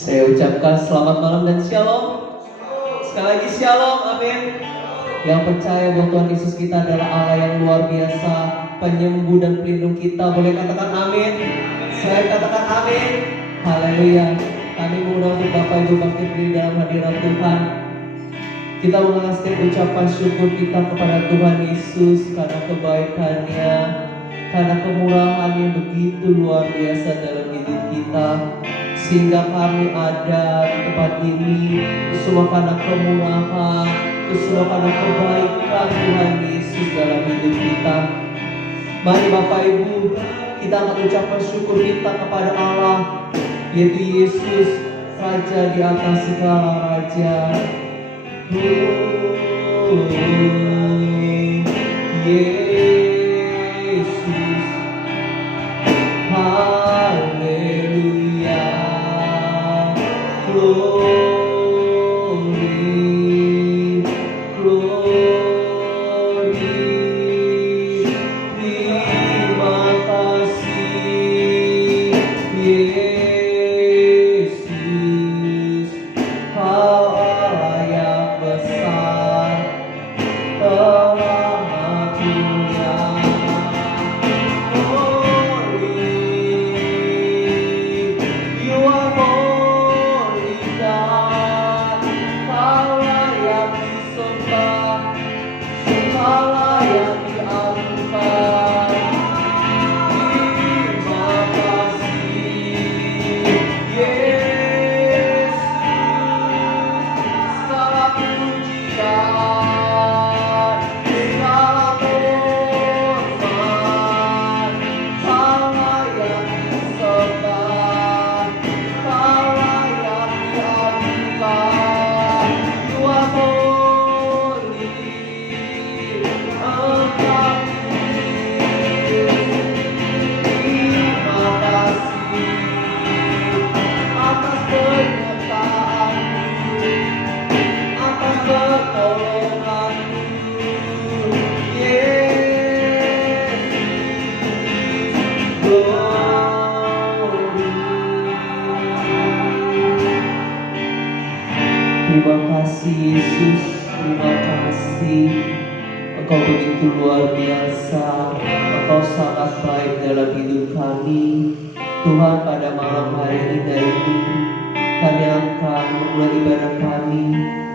Saya ucapkan selamat malam dan shalom. Sekali lagi shalom, amin. Yang percaya bahwa Tuhan Yesus kita adalah Allah yang luar biasa, penyembuh dan pelindung kita, boleh katakan amin. Saya katakan amin. Haleluya. Kami mengundang untuk Bapak Ibu bangkit berdiri dalam hadirat Tuhan. Kita mengangkat setiap ucapan syukur kita kepada Tuhan Yesus karena kebaikannya, karena kemurahan yang begitu luar biasa dalam hidup kita, sehingga kami ada di tempat ini. Itu semua karena kemurahan, itu semua karena kebaikan Tuhan Yesus dalam hidup kita. Mari Bapak Ibu, kita akan ucapkan syukur kita kepada Allah, yaitu Yesus, Raja di atas segala raja. Yesus, haleluya, glory, glory, terima kasih Yesus, Allah yang besar, Allah Maha Holy, You are holy God, Kaulah yang disembah, Kaulah yang diagungkan. Terima kasih Yesus, segala pujian, segala hormat, Kaulah yang disembah, Kaulah yang diagungkan. You are holy, Engkau terima kasih atas penyertaan-Mu, atas pertolongan-Mu, Yesus, glory. Terima kasih Yesus, terima kasih. Engkau begitu luar biasa, Engkau sangat baik dalam hidup kami. Tuhan, pada malam hari indah ini, kami akan memulai ibadah kami.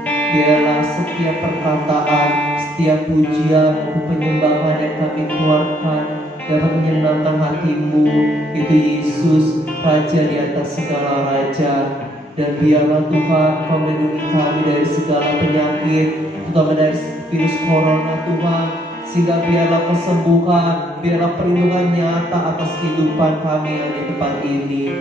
Biarlah setiap perkataan, setiap pujian maupun penyembahan yang kami keluarkan dapat menyenangkan hati-Mu, itu Yesus, Raja di atas segala raja. Dan biarlah Tuhan Kau melindungi kami dari segala penyakit, terutama dari virus corona Tuhan, sehingga biarlah kesembuhan, biarlah perlindungan nyata atas kehidupan kami yang di tempat ini.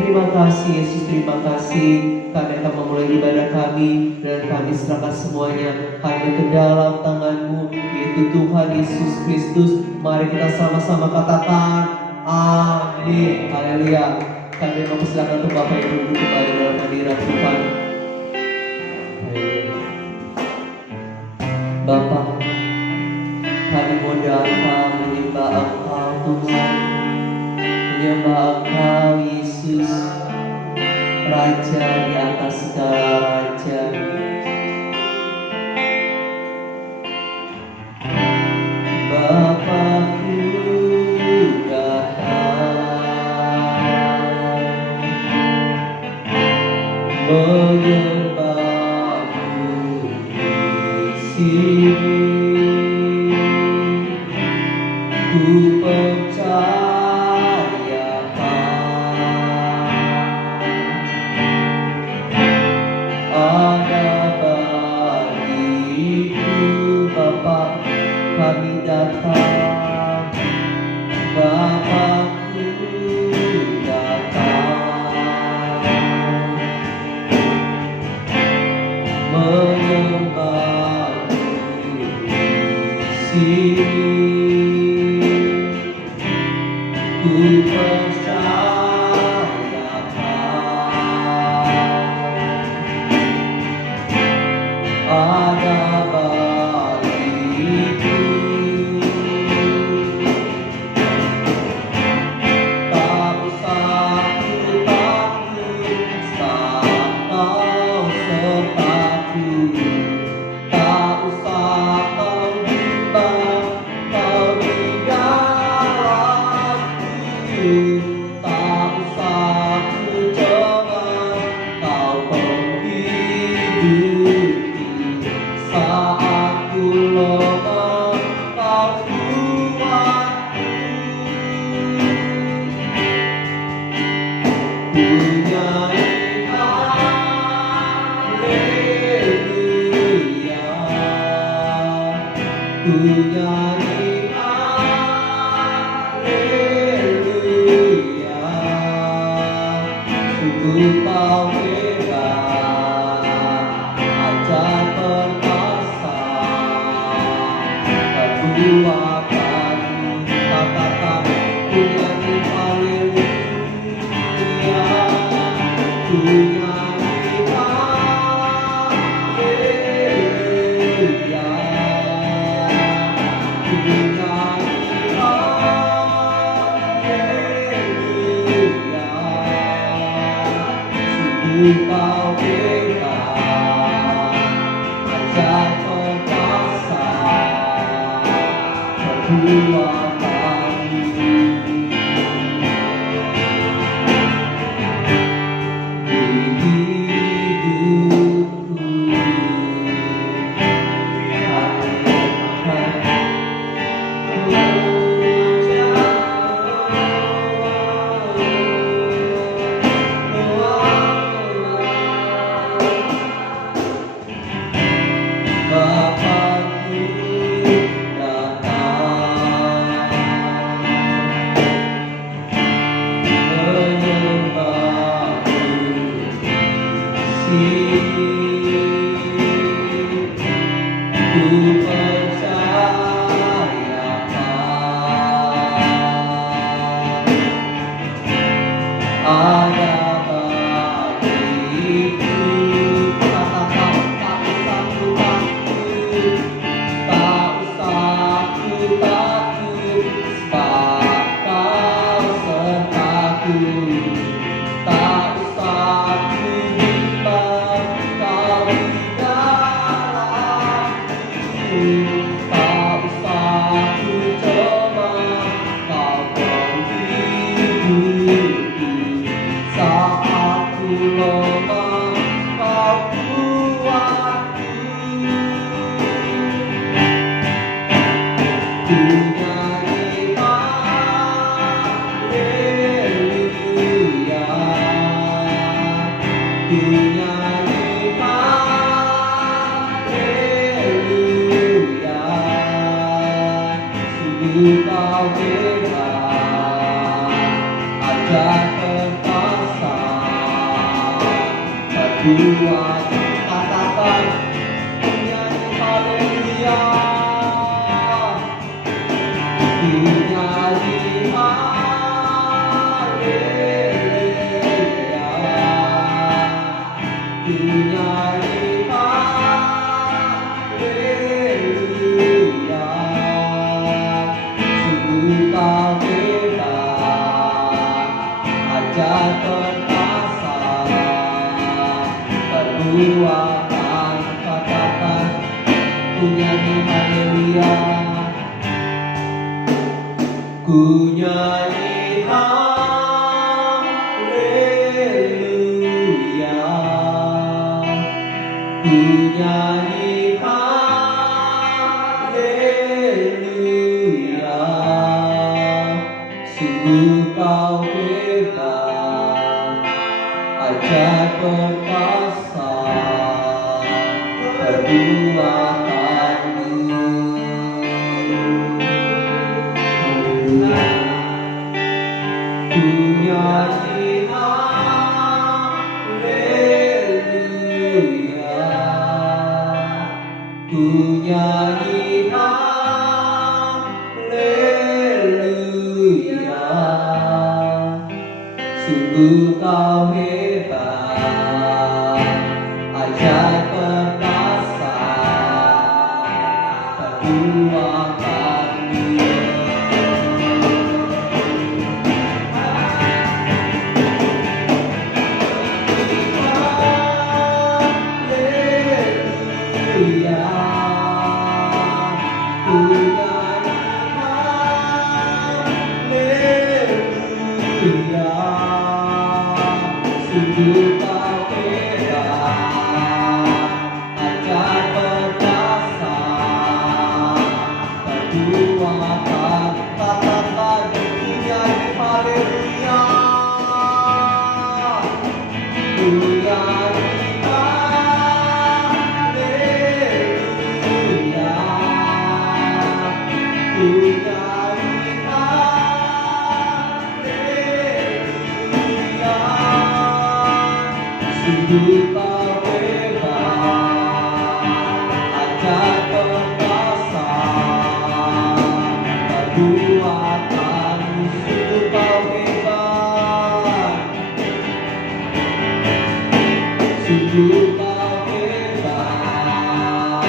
Terima kasih Yesus, terima kasih. Kami akan memulai ibadah kami dan kami serahkan semuanya hanya ke dalam tangan-Mu, yaitu Tuhan Yesus Kristus. Mari kita sama-sama katakan amin. Haleluya. Kami mempersilakan untuk Bapak Ibu duduk kembali dalam hadirat Tuhan. Bapa, kami mau datang menyembah Engkau Tuhan, menyembah Engkau Yesus, Raja di atas segala raja. Bapakku datang menyembah-Mu di sini. Ku percayakan ada bagiku, Bapa, kami datang, Bapakku datang menyembah-Mu di sini. Ku percayakan ada bagiku tak usah ku takut. ku nyanyi haleluya, sungguh kau hebat, ajar perkasa, perbuatan katakan ku nyanyi haleluya, ku nyanyi haleluya, ku nyanyi haleluya, sungguh kau hebat, ajar perkasa, perbuatan di hidupku, Bapakku datang menyembahmu sini, ku percayakan ada bagiku, katakan tak usah ku takut, tak usah ku takut, sebab kau sertaku, tak usah ku bimbang, kau di dalamku, tak usah ku cemas, kau penghiburku, saat ku lemah kau kuatku, ku nyanyi haleluya, ku nyanyi haleluya, sungguh kau hebat, ajar perkasa, perbuatan katakan ku nyanyi haleluya, ku nyanyi haleluya, ku nyanyi haleluya, sungguh kau hebat, ajar perkasa, perbuatan katakan ku nyanyi haleluya, ku nyanyi haleluya, ku nyanyi haleluya, sungguh kau hebat, ajar perkasa, perbuatanmu. Ku nyanyi haleluya, ku nyanyi haleluya, sungguh kau hebat, ajar perkasa, perbuatanmu. Haleluya, ku nyanyi haleluya, sungguh kau hebat, ajar perkasa, perbuatan katakan ku nyanyi haleluya, ku nyanyi haleluya, Sungguh kau hebat, ajar perkasa, perbuatanmu sungguh kau hebat, sungguh kau hebat,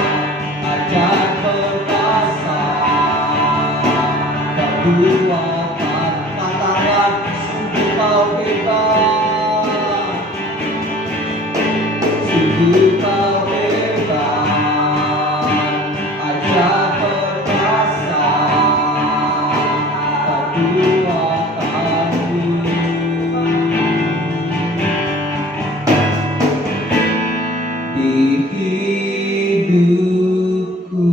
ajar perkasa, perbuatan, katakan sungguh kau hebat. Sungguh kau hebat, ajar perkasa, perbuatanmu. Di hidupku,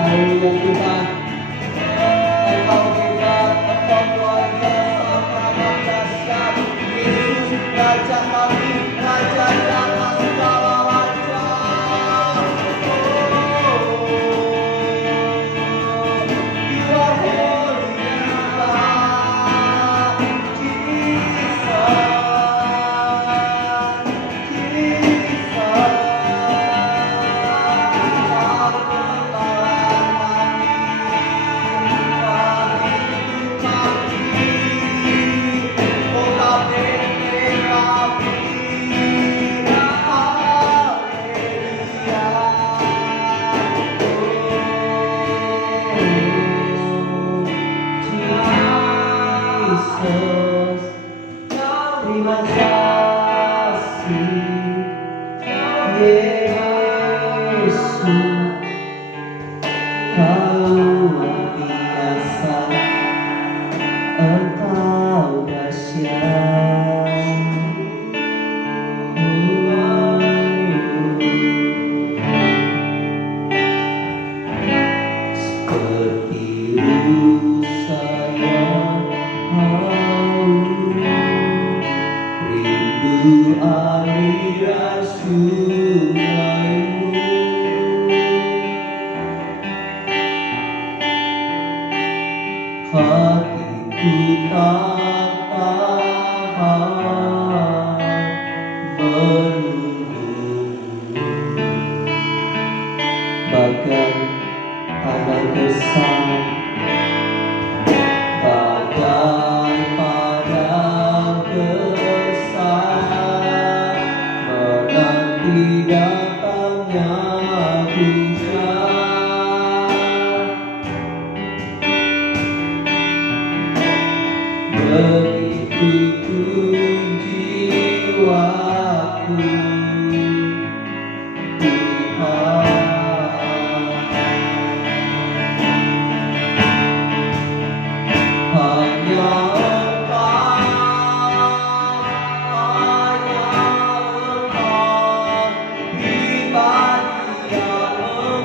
Haleluya Tuhan, Engkau hebat, Engkau luar biasa, Engkau dahsyat. Yesus Raja kami, Raja di atas segala raja. You are holy God, Jesus, terima kasih Yesus, Kau luar biasa, Engkau dahsyat. Seperti saya rindu aliran sungaimu, hatiku tak tahan menunggu, bagai tanah gersang, bagai padang gersang, menanti datangnya hujan. Begitu pun jiwaku, hanya Engkau, pribadi yang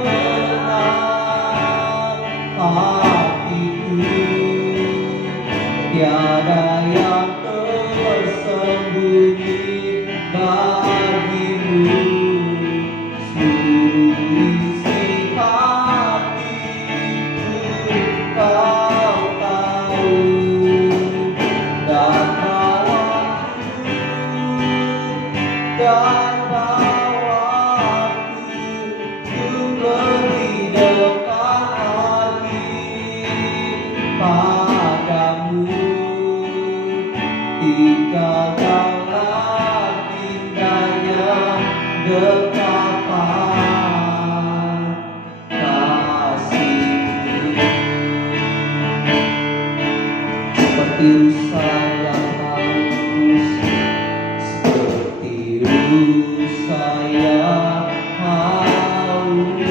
betapa kasih-Mu. Seperti rusa yang haus, seperti rusa yang haus,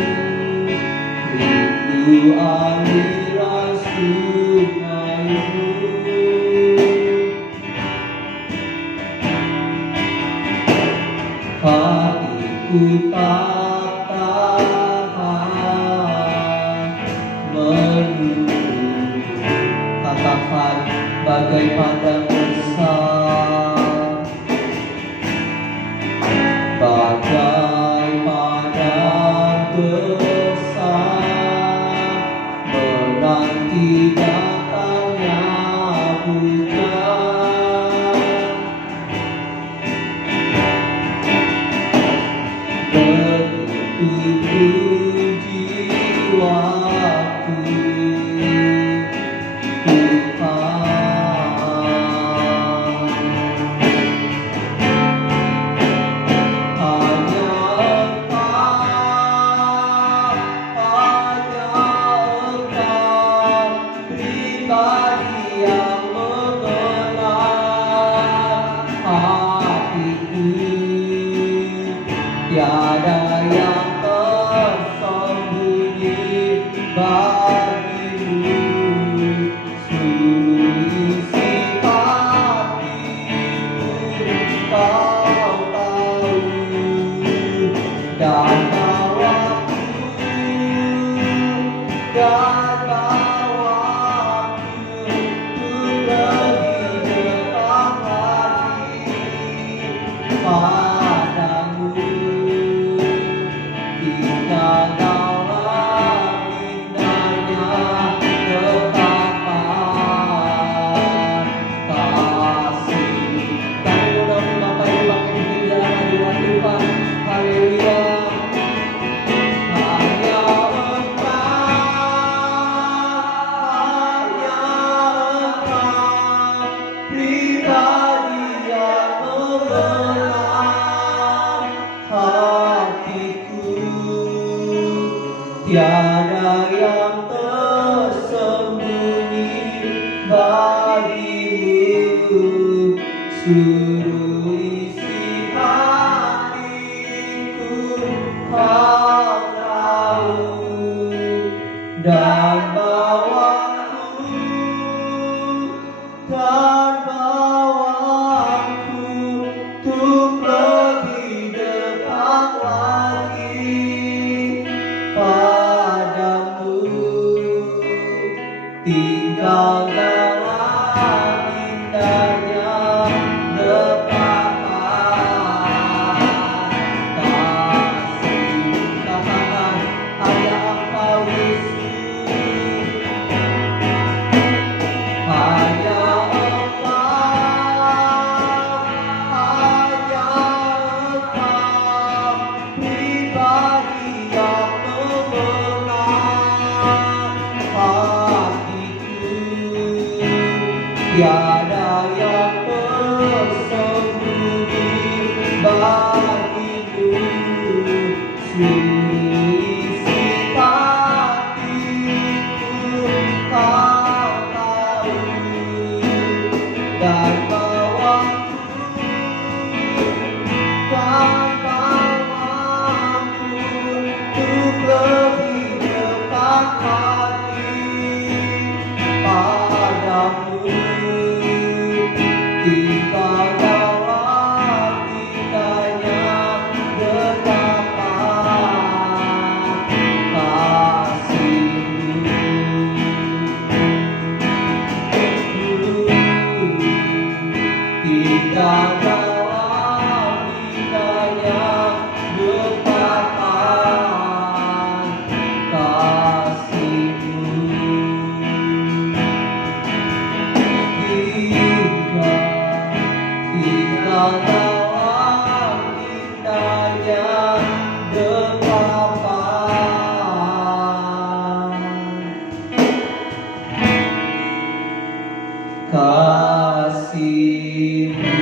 rindu aliran sungai-Mu. Hatiku tak tahan menunggu, katakan bagai padang besar, bagai padang besar, menanti datangnya hujan. Begitu jiwaku Tuhan, hanya Engkau pribadi yang mengenal hatiku. Tiada yang tersembunyi bagimu, seluruh isi hatiku Kau tahu, dan bawaku untuk lebih dekat lagi padamu. Tinggalkanlah indahnya ketetapan kasih. Kami ulang Bapa dipakai di dalam hadirat Tuhan. Haleluya. Hanya Engkau pribadi yang mengenal hatiku. Tiada yang tersembunyi bagimu, seluruh isi hatiku Kau tahu, dan bawaku untuk lebih dekat lagi padamu. Tinggalkanlah indahnya betapa kasih. Katakan hanya Engkau Yesus, hanya Engkau pribadi yang mengenal hatiku. Tiada yang tersembunyi bagimu, seluruh isi hatiku Kau tahu, dan bawaku untuk lebih dekat lagi padamu. Tinggalkanlah indahnya betapa kasih-Mu. Tinggalkanlah indahnya betapa kasih-Mu. Tinggalkanlah indahnya betapa kasih-Mu.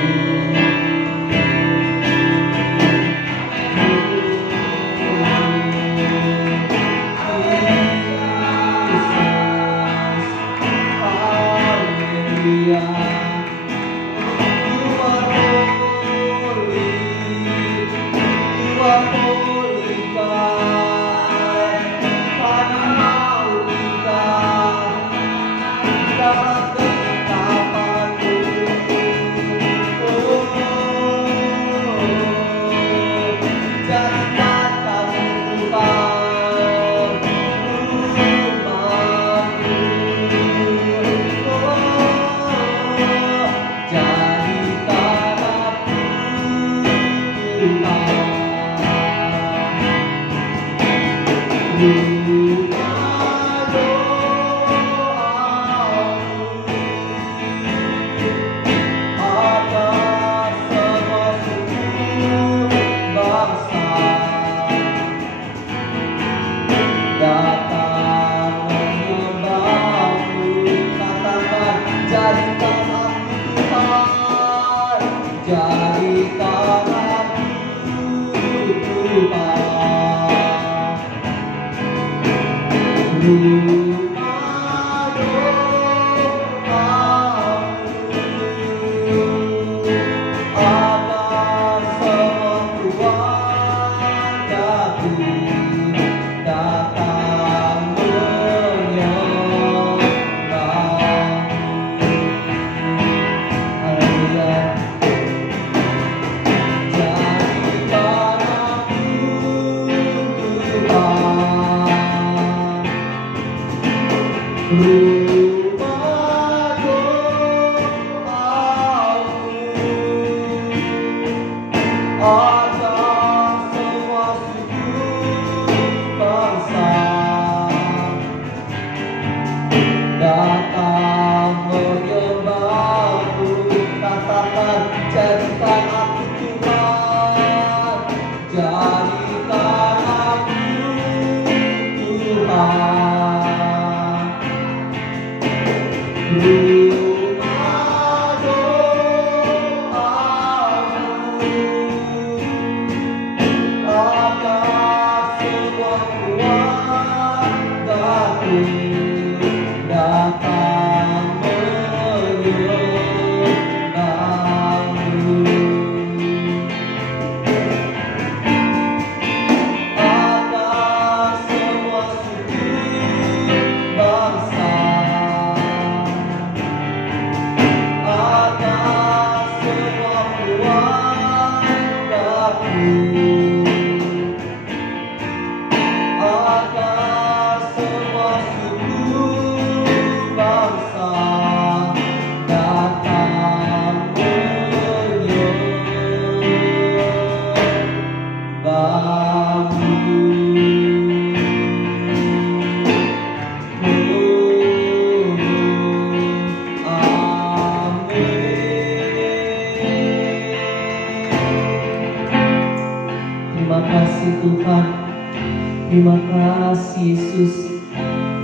Terima kasih Yesus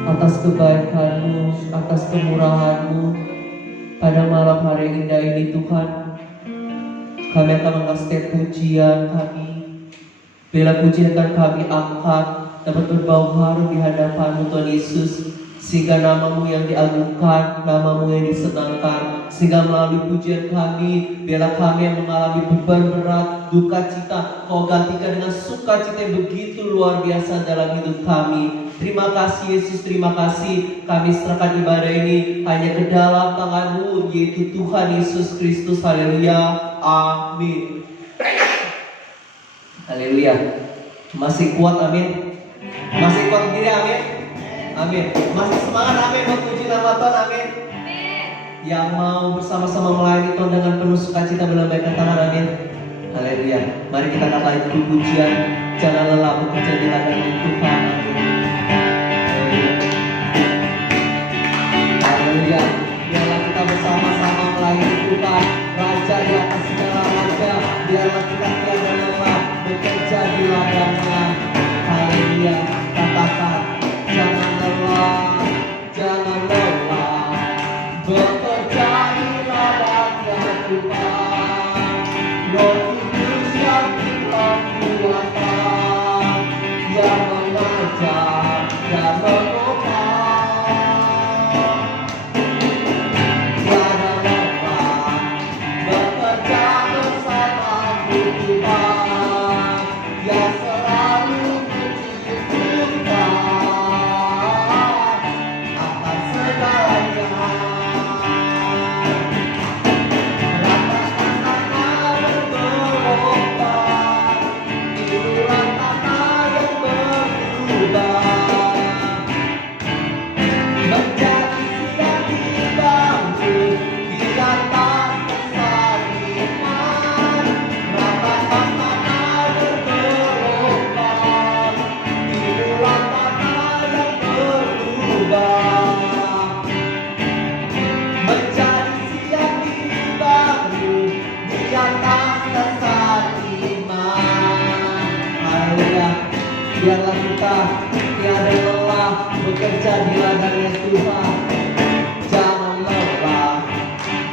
atas kebaikan-Mu, atas kemurahan-Mu. Pada malam hari yang indah ini Tuhan, kami akan mengangkat pujian kami. Bila pujian akan kami angkat dapat berbau harum di hadapan-Mu Tuhan Yesus, sehingga nama-Mu yang diagungkan, nama-Mu yang disenangkan, sehingga melalui pujian kami, bila kami yang mengalami beban berat, duka cita, Kau gantikan dengan sukacita yang begitu luar biasa dalam hidup kami. Terima kasih Yesus, terima kasih. Kami serahkan ibadah ini hanya ke dalam tangan-Mu, yaitu Tuhan Yesus Kristus. Haleluya, amin. Haleluya. Masih kuat, amin. Masih kuat diri, amin. Amin. Masih semangat, amin. Memuji nama Tuhan, amin. Yang mau bersama-sama melayani Tuhan dengan penuh sukacita melambaikan tangan, amin. Haleluya. Mari kita katakan pujian, jangan lelah bekerja di ladang Tuhan, amin. Haleluya. Biarlah kita bersama-sama melayani Tuhan, Raja di atas segala raja. Biarlah kita tiada lelah bekerja di ladangnya. Haleluya. Katakan, jangan lelah, jangan lelah bekerja di ladangnya Tuhan. Roh Kudus yang Tuhan kuatkan, yang mengajar dan mengubah. Tiada lelah bekerja bersama Tuhan, yang Biarlah kita tiada lelah bekerja di ladangnya Tuhan. Jangan lelah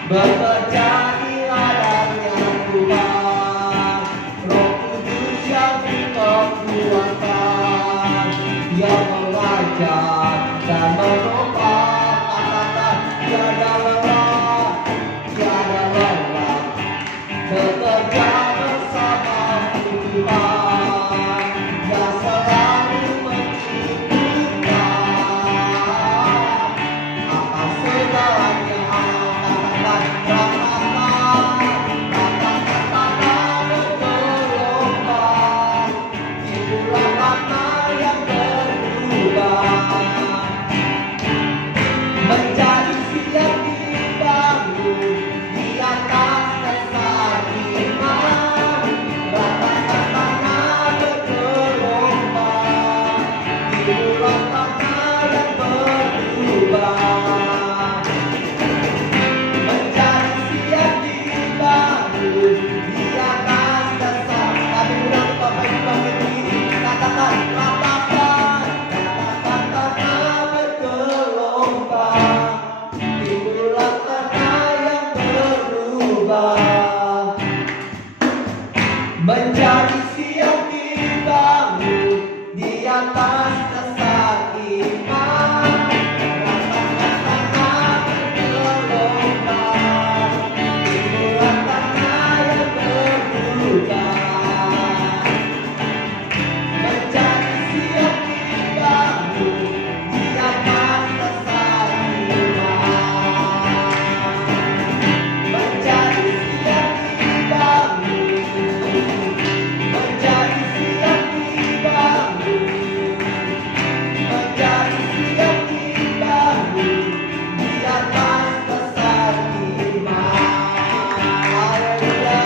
bekerja di ladangnya Tuhan. Roh Kudus yang kekuatan, yang mengajar dan menopang. Katakan tiada lelah, tiada lelah bekerja bersama Tuhan yang selalu mencukupkan akan segalanya. Katakan katakan bergelombang di bulan lama yang berubah, menjadi siap dibangun di atas dasar iman. Rata-rata bergelombang di bulan tanah yang berubah, menjadi siap dibangun di atas dasar. Kami ulang Bapak Ibu berdiri, katakan ratakan tanah bergelombang di bulan tanah yang berubah, menjadi siap dibangun di atas dasar iman. Tanah bergelombang di bulan tanah yang berubah, menjadi siap dibangun di atas dasar iman. Menjadi siap dibangun, menjadi siap dibangun, menjadi siap dibangun di atas dasar iman. Haleluya.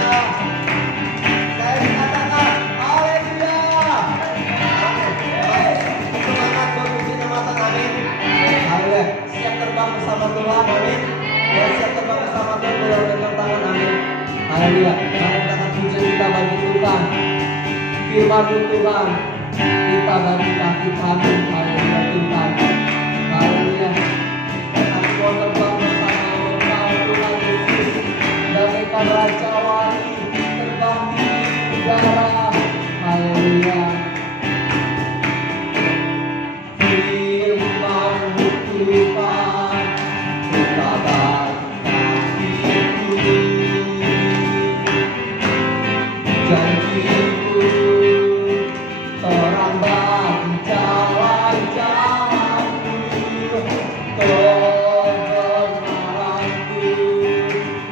Saya katakan haleluya. Semangat memuji nama Tuhan, amin. Haleluya. Siap terbang bersama Tuhan, amin. Ya, siap terbang bersama Tuhan, boleh pegang tangan, amin. Haleluya. Mari kita akan pujian kita bagi Tuhan. Firman Tuhan kita bagi kaki kami. Haleluya Tuhan. Haleluya. Kami mau terbang bersama Engkau Tuhan Yesus, bagaikan Raja Wali terbang di udara. Haleluya. Firman-Mu Tuhan kita bagi kakiku, janji-Mu terang bagi jalan-jalanku, kebenaran-Mu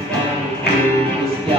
menuju setiap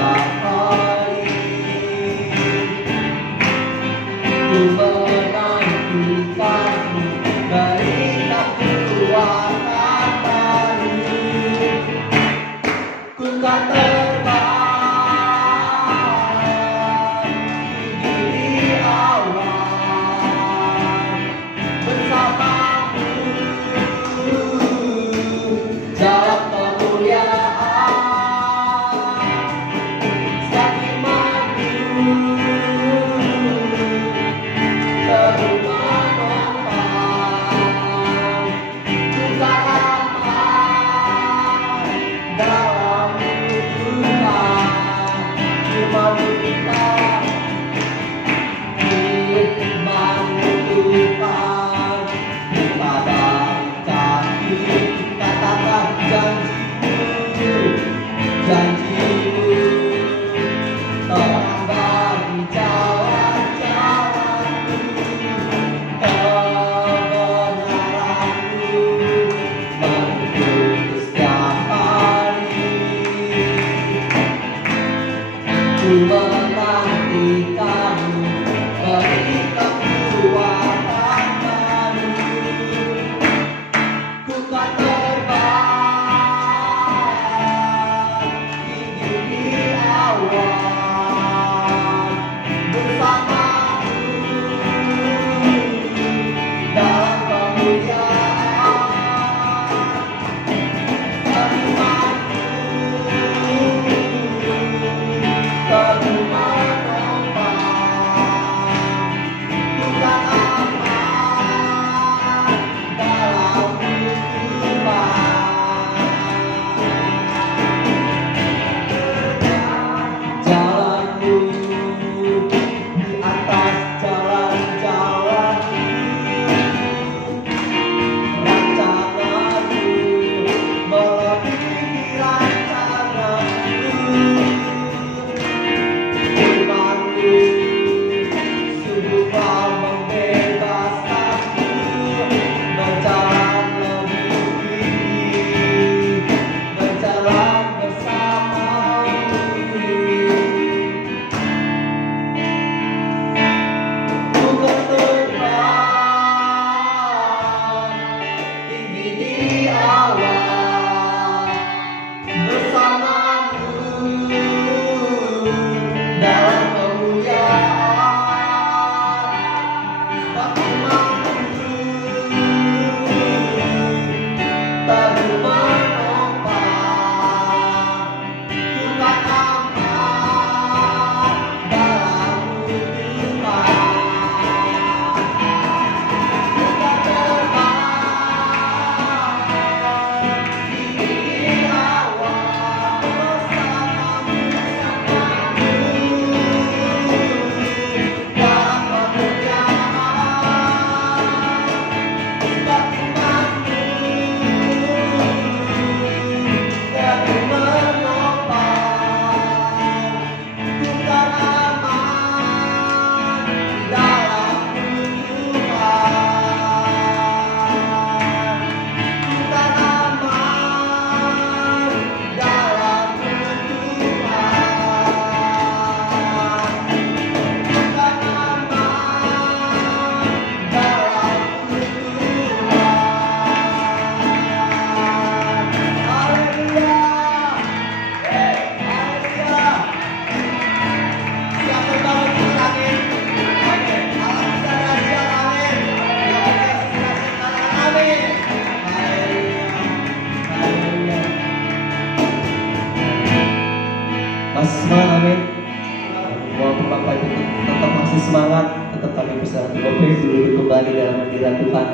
tetap kami bersama Bapak Ibu duduk kembali dalam hadirat Tuhan.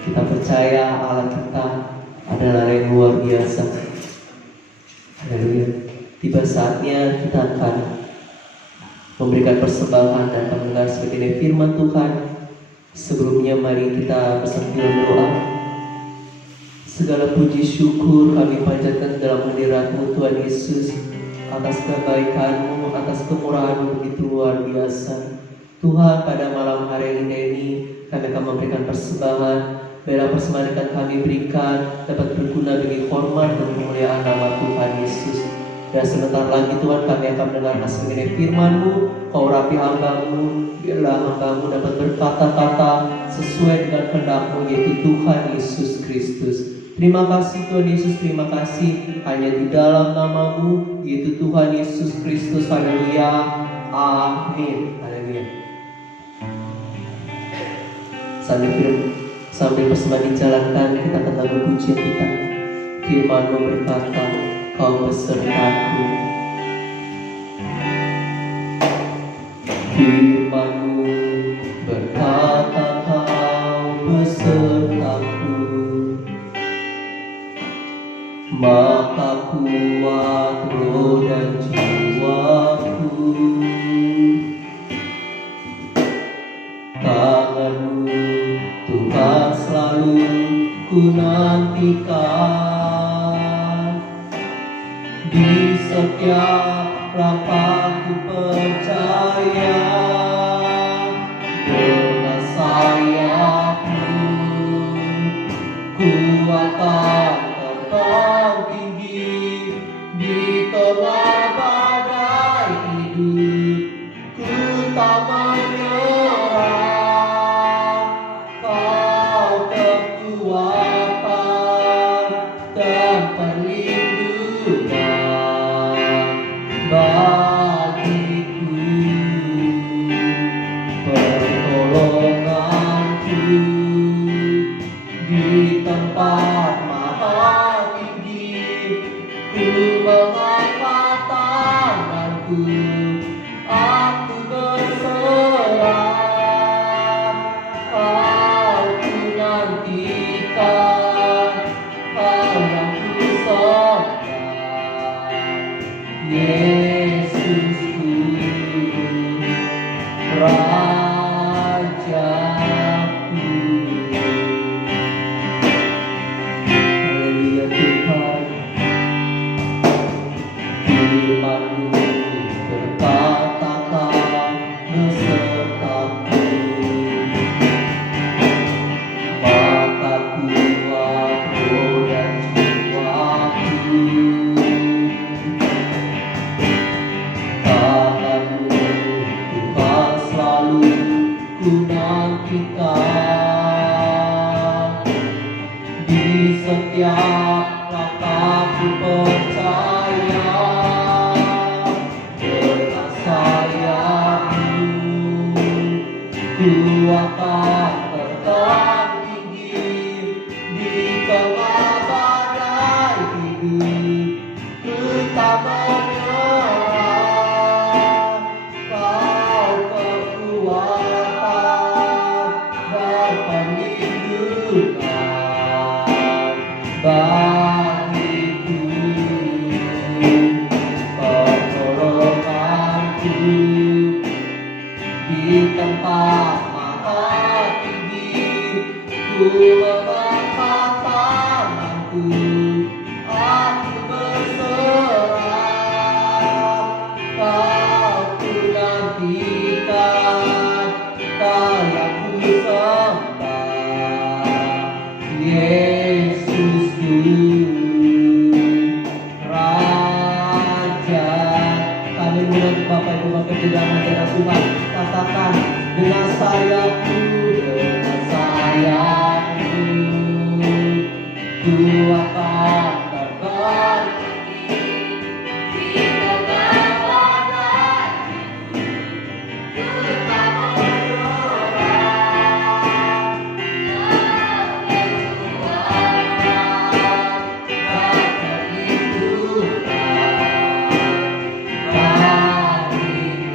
Kita percaya Allah kita adalah yang luar biasa. Haleluya. Tiba saatnya kita akan memberikan persembahan dan mendengar sebagian firman Tuhan. Sebelumnya mari kita bersama berdoa. Segala puji syukur kami panjatkan dalam hadirat-Mu Tuhan Yesus, atas kebaikan-Mu, atas kemurahan-Mu begitu luar biasa. Tuhan, pada malam hari ini kami akan memberikan persembahan. Biarlah persembahan yang kami berikan dapat berguna bagi hormat dan kemuliaan nama Tuhan Yesus. Dan sebentar lagi Tuhan kami akan mendengarkan sebagian firman-Mu. Kau urapi hamba-Mu, biarlah hamba-Mu dapat berkata-kata sesuai dengan kehendak-Mu, yaitu Tuhan Yesus Kristus. Terima kasih Tuhan Yesus, terima kasih hanya di dalam nama-Mu, yaitu Tuhan Yesus Kristus. Haleluya, amin. Haleluya. Sambil persembahan dijalankan, kita akan lagu pujian kita. Firman-Mu berkata, Kau besertaku. Firman-Mu berkata, Kau besertaku. Maka kuat roh dan jiwaku. Tangan-Mu Tuhan selalu ku nantikan. Di setiap langkah ku percaya, dengan sayap-Mu ku akan terbang tinggi di tengah badai hidup. Ku tak menyerah, Kau kekuatan dan perlindungan bagiku, pertolonganku di tempat maha tinggi. Ku mengangkat tanganku, aku berserah. Kau ku nantikan, Kau yang ku sembah, Yesusku, Rajaku. Haleluya Tuhan. Firman-Mu berkata, Kau besertaku. Maka kuat roh dan jiwaku. Tangan-Mu Tuhan selalu ku nantikan. Di setiap langkah ku percaya, dengan sayap-Mu ku akan terbang tinggi di tengah badai hidup. Ku tak menyerah, Kau kekuatan dan perlindungan bagiku, pertolonganku di tempat maha tinggi. Ku mengangkat tanganku, aku berserah. Kau ku nantikan, Kau yang ku sembah, Yesusku, Raja. Kami mulai Bapak Ibu Bapak di dalam hadirat Tuhan, katakan, dengan sayap-Mu, dengan sayap-Mu ku akan terbang di tengah badai hidup. Ku tak menyerah, kekuatan dan perlindungan bagiku.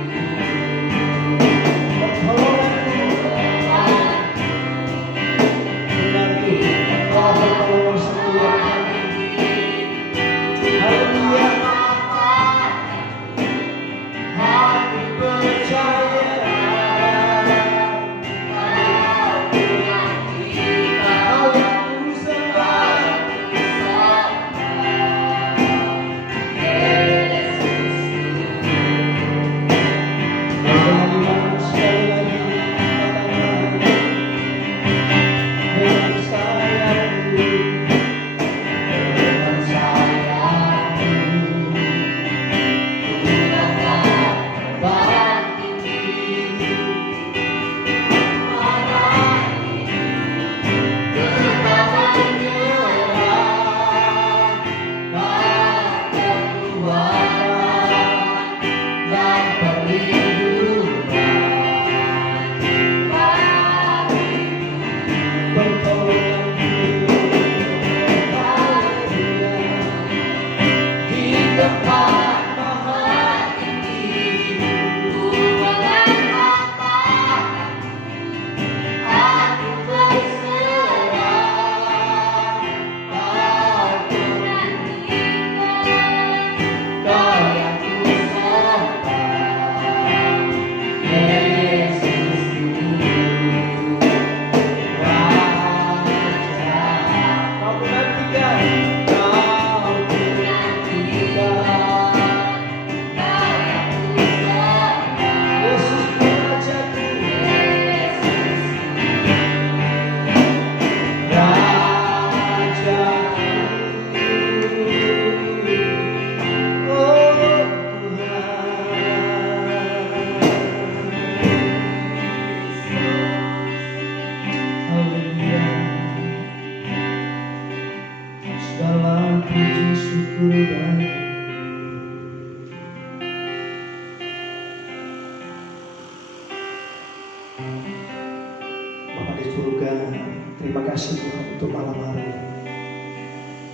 Bapa di surga, terima kasih Tuhan untuk malam hari ini.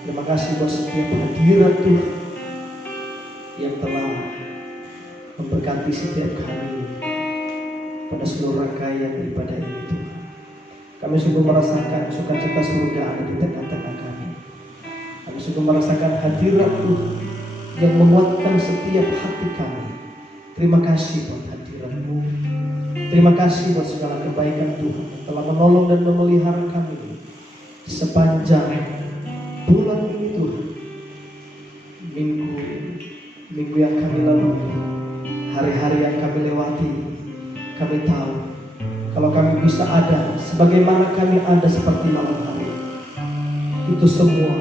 Terima kasih buat setiap hadirat Tuhan yang telah memberkati setiap kami pada seluruh rangkaian ibadah ini Tuhan. Kami sungguh merasakan sukacita surga ada di tengah-tengah kami. Kami sungguh merasakan hadirat Tuhan yang menguatkan setiap hati kami. Terima kasih buat hadirat-Mu. Terima kasih buat segala kebaikan Tuhan yang telah menolong dan memelihara kami sepanjang bulan ini Tuhan. Minggu yang kami lalui, hari-hari yang kami lewati, kami tahu kalau kami bisa ada sebagaimana kami ada seperti malam hari, itu semua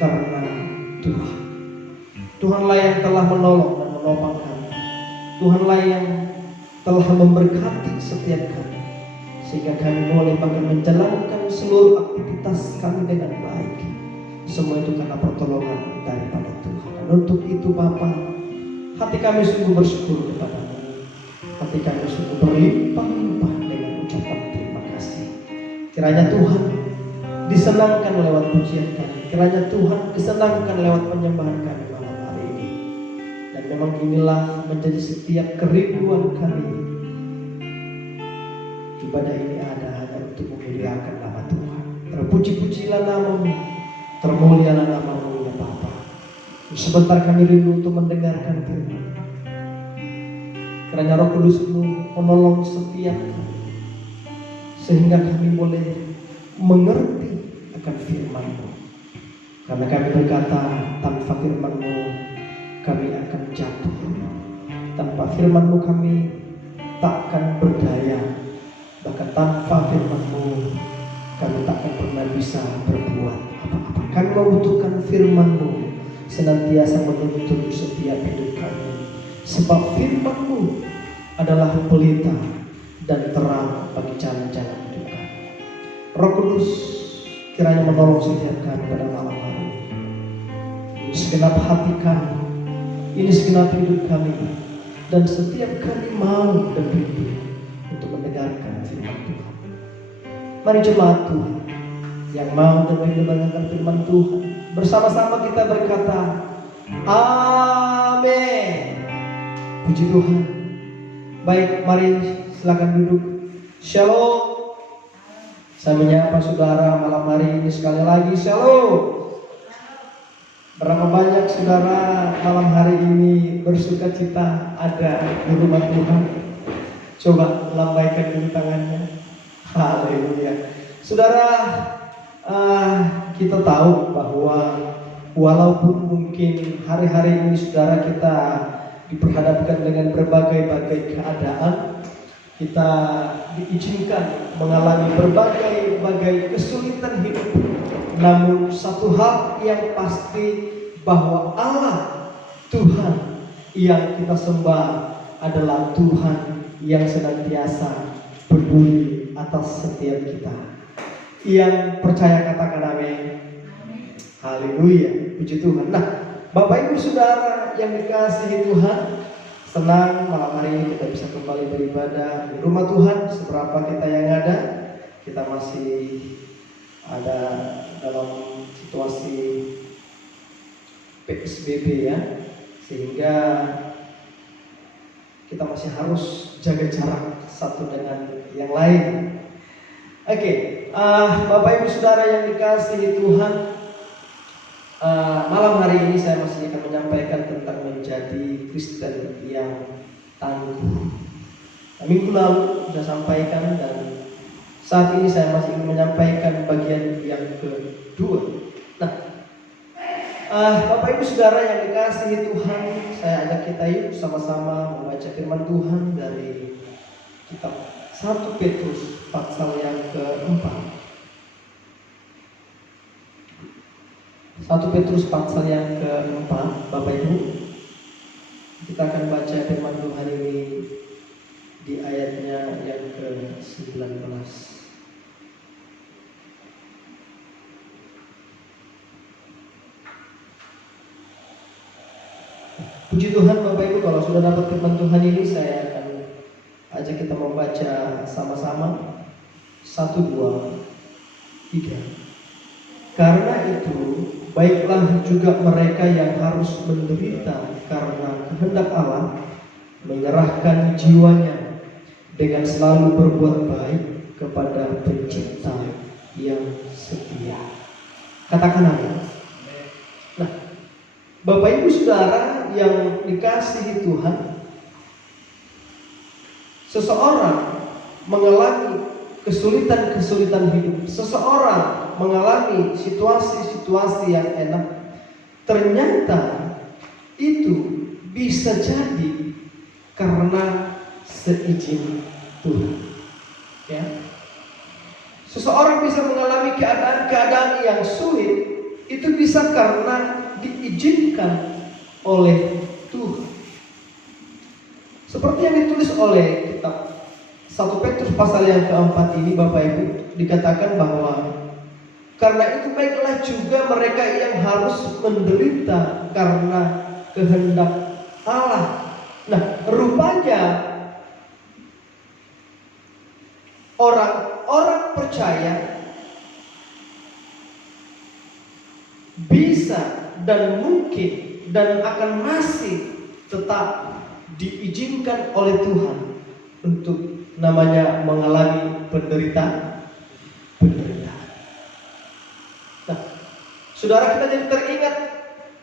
karena Tuhan. Tuhanlah yang telah menolong dan menopang kami. Tuhanlah yang telah memberkati setiap kami, sehingga kami boleh bahkan menjalankan seluruh aktivitas kami dengan baik. Semua itu karena pertolongan daripada Tuhan. Dan untuk itu Bapa, hati kami sungguh bersyukur kepada-Mu. Hati kami sungguh berlimpah-limpah dengan ucapan terima kasih. Kiranya Tuhan disenangkan lewat pujian kami. Kiranya Tuhan disenangkan lewat penyembahan kami malam hari ini. Dan memang inilah menjadi setiap kerinduan kami. Ibadah ini ada hanya untuk memuliakan nama Tuhan. Terpuji-pujilah nama-Mu, termulialah nama-Mu ya Bapa. Sebentar kami rindu untuk mendengarkan firman. Kiranya Roh Kudus-Mu menolong setiap kami, sehingga kami boleh mengerti akan firman-Mu. Karena kami berkata, tanpa firman-Mu kami akan jatuh. Tanpa firman-Mu kami takkan berdaya. Bahkan tanpa firman-Mu kami takkan pernah bisa berbuat apa-apa. Kami membutuhkan firman-Mu senantiasa menuntun setiap hidup kami. Sebab firman-Mu adalah pelita dan terang bagi jalan-jalan hidup kami. Roh Kudus kiranya menolong setiap kami pada malam hari ini. Ini segenap hati kami, ini segenap hidup kami, dan setiap kami mau dan rindu untuk mendengarkan firman Tuhan. Mari jemaat Tuhan yang mau dan rindu mendengarkan firman Tuhan, bersama-sama kita berkata, Amin. Puji Tuhan. Baik, mari silakan duduk. Shalom. Saya menyapa saudara malam hari ini sekali lagi. Shalom. Berapa banyak saudara malam hari ini bersuka cita ada di rumah Tuhan? Coba lambaikan dulu tangannya. Haleluya. Saudara, kita tahu bahwa walaupun mungkin hari-hari ini saudara kita diperhadapkan dengan berbagai-bagai keadaan, kita diizinkan mengalami berbagai kesulitan hidup. Namun satu hal yang pasti bahwa Allah Tuhan yang kita sembah adalah Tuhan yang senantiasa peduli atas setiap kita. Yang percaya katakan amin. Haleluya, puji Tuhan. Nah, Bapak Ibu Saudara yang dikasihi Tuhan, senang malam hari ini kita bisa kembali beribadah di rumah Tuhan. Seberapa kita yang ada, kita masih ada dalam situasi PSBB ya, sehingga kita masih harus jaga jarak satu dengan yang lain. Oke, Bapak Ibu Saudara yang dikasihi Tuhan, malam hari ini saya masih akan menyampaikan tentang menjadi Kristen yang tangguh. Minggu lalu sudah sampaikan dan saat ini saya masih ingin menyampaikan bagian yang kedua. Nah, Bapak Ibu Saudara yang dikasihi Tuhan, saya ajak kita yuk sama-sama membaca firman Tuhan dari kitab 1 Petrus pasal yang keempat. 1 Petrus pasal yang keempat, Bapak Ibu, kita akan baca firman Tuhan ini di ayatnya yang ke-19. Puji Tuhan Bapak Ibu, kalau sudah dapat firman Tuhan ini saya akan ajak kita membaca 1, 2, 3. Karena itu, baiklah juga mereka yang harus menderita karena kehendak Allah, menyerahkan jiwanya dengan selalu berbuat baik kepada Pencipta yang setia. Katakan amin. Nah, Bapak Ibu Saudara yang dikasihi Tuhan, seseorang mengalami kesulitan-kesulitan hidup, seseorang mengalami situasi-situasi yang enak, ternyata itu bisa jadi karena seizin Tuhan. Ya. Seseorang bisa mengalami keadaan-keadaan yang sulit, itu bisa karena diizinkan oleh Tuhan. Seperti yang ditulis oleh kitab 1 Petrus pasal yang keempat ini, Bapak Ibu, dikatakan bahwa karena itu baiklah juga mereka yang harus menderita karena kehendak Allah. Nah, rupanya orang-orang percaya bisa dan mungkin dan akan masih tetap diizinkan oleh Tuhan untuk namanya mengalami penderitaan. Nah, saudara, kita jadi teringat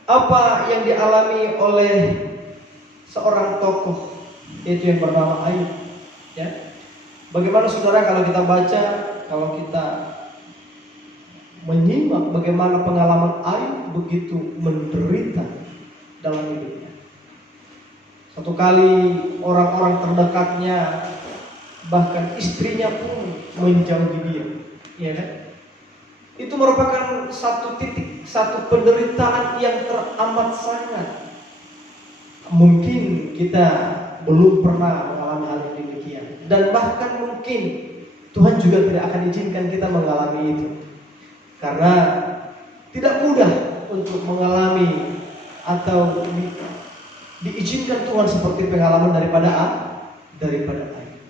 apa yang dialami oleh seorang tokoh, yaitu yang bernama Ayub. Ya, bagaimana saudara kalau kita baca, kalau kita menyimak bagaimana pengalaman Ayub begitu menderita dalam hidupnya. Satu kali orang-orang terdekatnya, bahkan istrinya pun menjauhi dia, ya kan? Itu merupakan satu titik, satu penderitaan yang teramat sangat. Mungkin kita belum pernah mengalami hal yang demikian, dan bahkan mungkin Tuhan juga tidak akan izinkan kita mengalami itu, karena tidak mudah untuk mengalami atau diizinkan Tuhan seperti pengalaman daripada Ayub.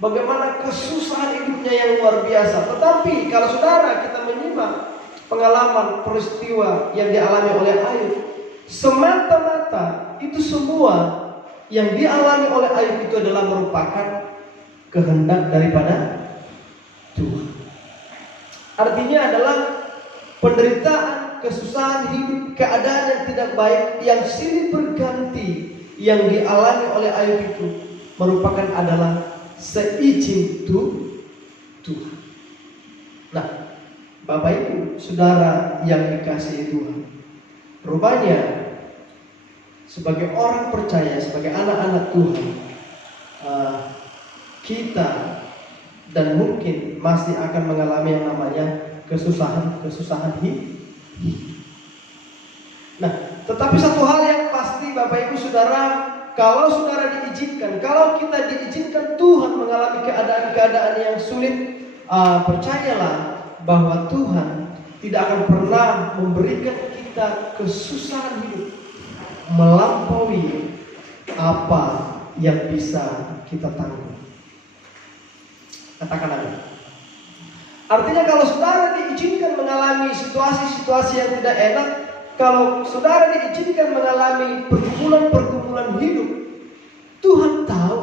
Bagaimana kesusahan hidupnya yang luar biasa. Tetapi kalau saudara kita menyimak pengalaman peristiwa yang dialami oleh Ayub, semata-mata itu semua yang dialami oleh Ayub itu adalah merupakan kehendak daripada Tuhan. Artinya adalah penderitaan, kesusahan hidup, keadaan yang tidak baik, yang silih berganti yang dialami oleh Ayub itu merupakan adalah seizin Tuhan. Nah, Bapak Ibu Saudara yang dikasihi Tuhan, rupanya sebagai orang percaya, sebagai anak-anak Tuhan, kita dan mungkin masih akan mengalami yang namanya kesusahan hidup. Nah, tetapi satu hal yang pasti Bapak Ibu Saudara, kalau saudara diizinkan, kalau kita diizinkan Tuhan mengalami keadaan-keadaan yang sulit, percayalah bahwa Tuhan tidak akan pernah memberikan kita kesusahan hidup melampaui apa yang bisa kita tanggung. Katakan amin. Artinya kalau saudara diizinkan mengalami situasi-situasi yang tidak enak, kalau saudara diizinkan mengalami pergumulan-pergumulan hidup, Tuhan tahu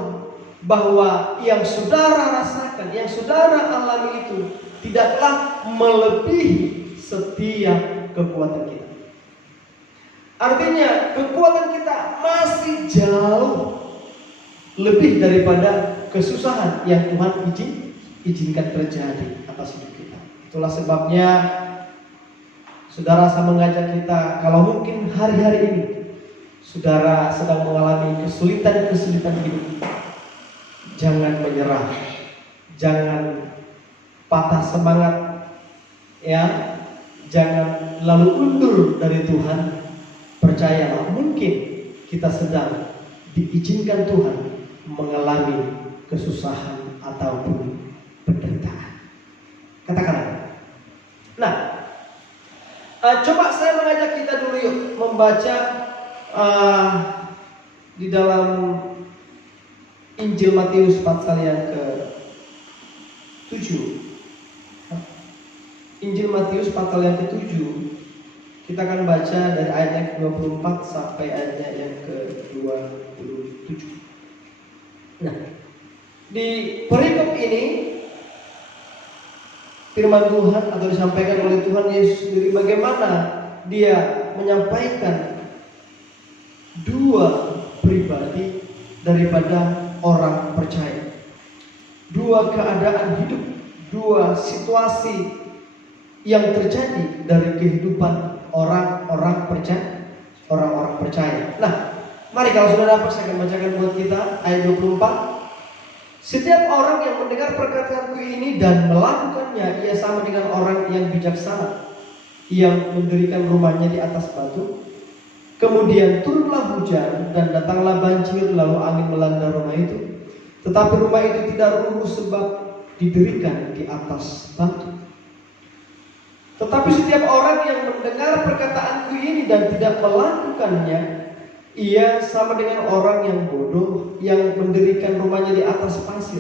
bahwa yang saudara rasakan, yang saudara alami itu tidaklah melebihi setiap kekuatan kita. Artinya kekuatan kita masih jauh lebih daripada kesusahan yang Tuhan izinkan terjadi atas hidup kita. Itulah sebabnya saudara, saya mengajak kita, kalau mungkin hari-hari ini saudara sedang mengalami kesulitan-kesulitan hidup, jangan menyerah, jangan patah semangat, ya, jangan lalu undur dari Tuhan. Percayalah, mungkin kita sedang diizinkan Tuhan mengalami kesusahan ataupun penderitaan. Katakan. Nah, coba saya mengajak kita dulu yuk membaca di dalam Injil Matius pasal yang Injil Matius pasal yang ke-7. Kita akan baca dari ayat yang ke-24 sampai ayat yang ke-27. Nah, di perikop ini firman Tuhan atau disampaikan oleh Tuhan Yesus sendiri bagaimana dia menyampaikan dua pribadi daripada orang percaya. Dua keadaan hidup, dua situasi yang terjadi dari kehidupan orang-orang percaya. Nah, mari kalau sudah dapat saya akan bacakan buat kita ayat 24. Setiap orang yang mendengar perkataanku ini dan melakukannya, ia sama dengan orang yang bijaksana yang mendirikan rumahnya di atas batu. Kemudian turunlah hujan dan datanglah banjir, lalu angin melanda rumah itu. Tetapi rumah itu tidak runtuh sebab didirikan di atas batu. Tetapi setiap orang yang mendengar perkataanku ini dan tidak melakukannya, ia sama dengan orang yang bodoh yang mendirikan rumahnya di atas pasir.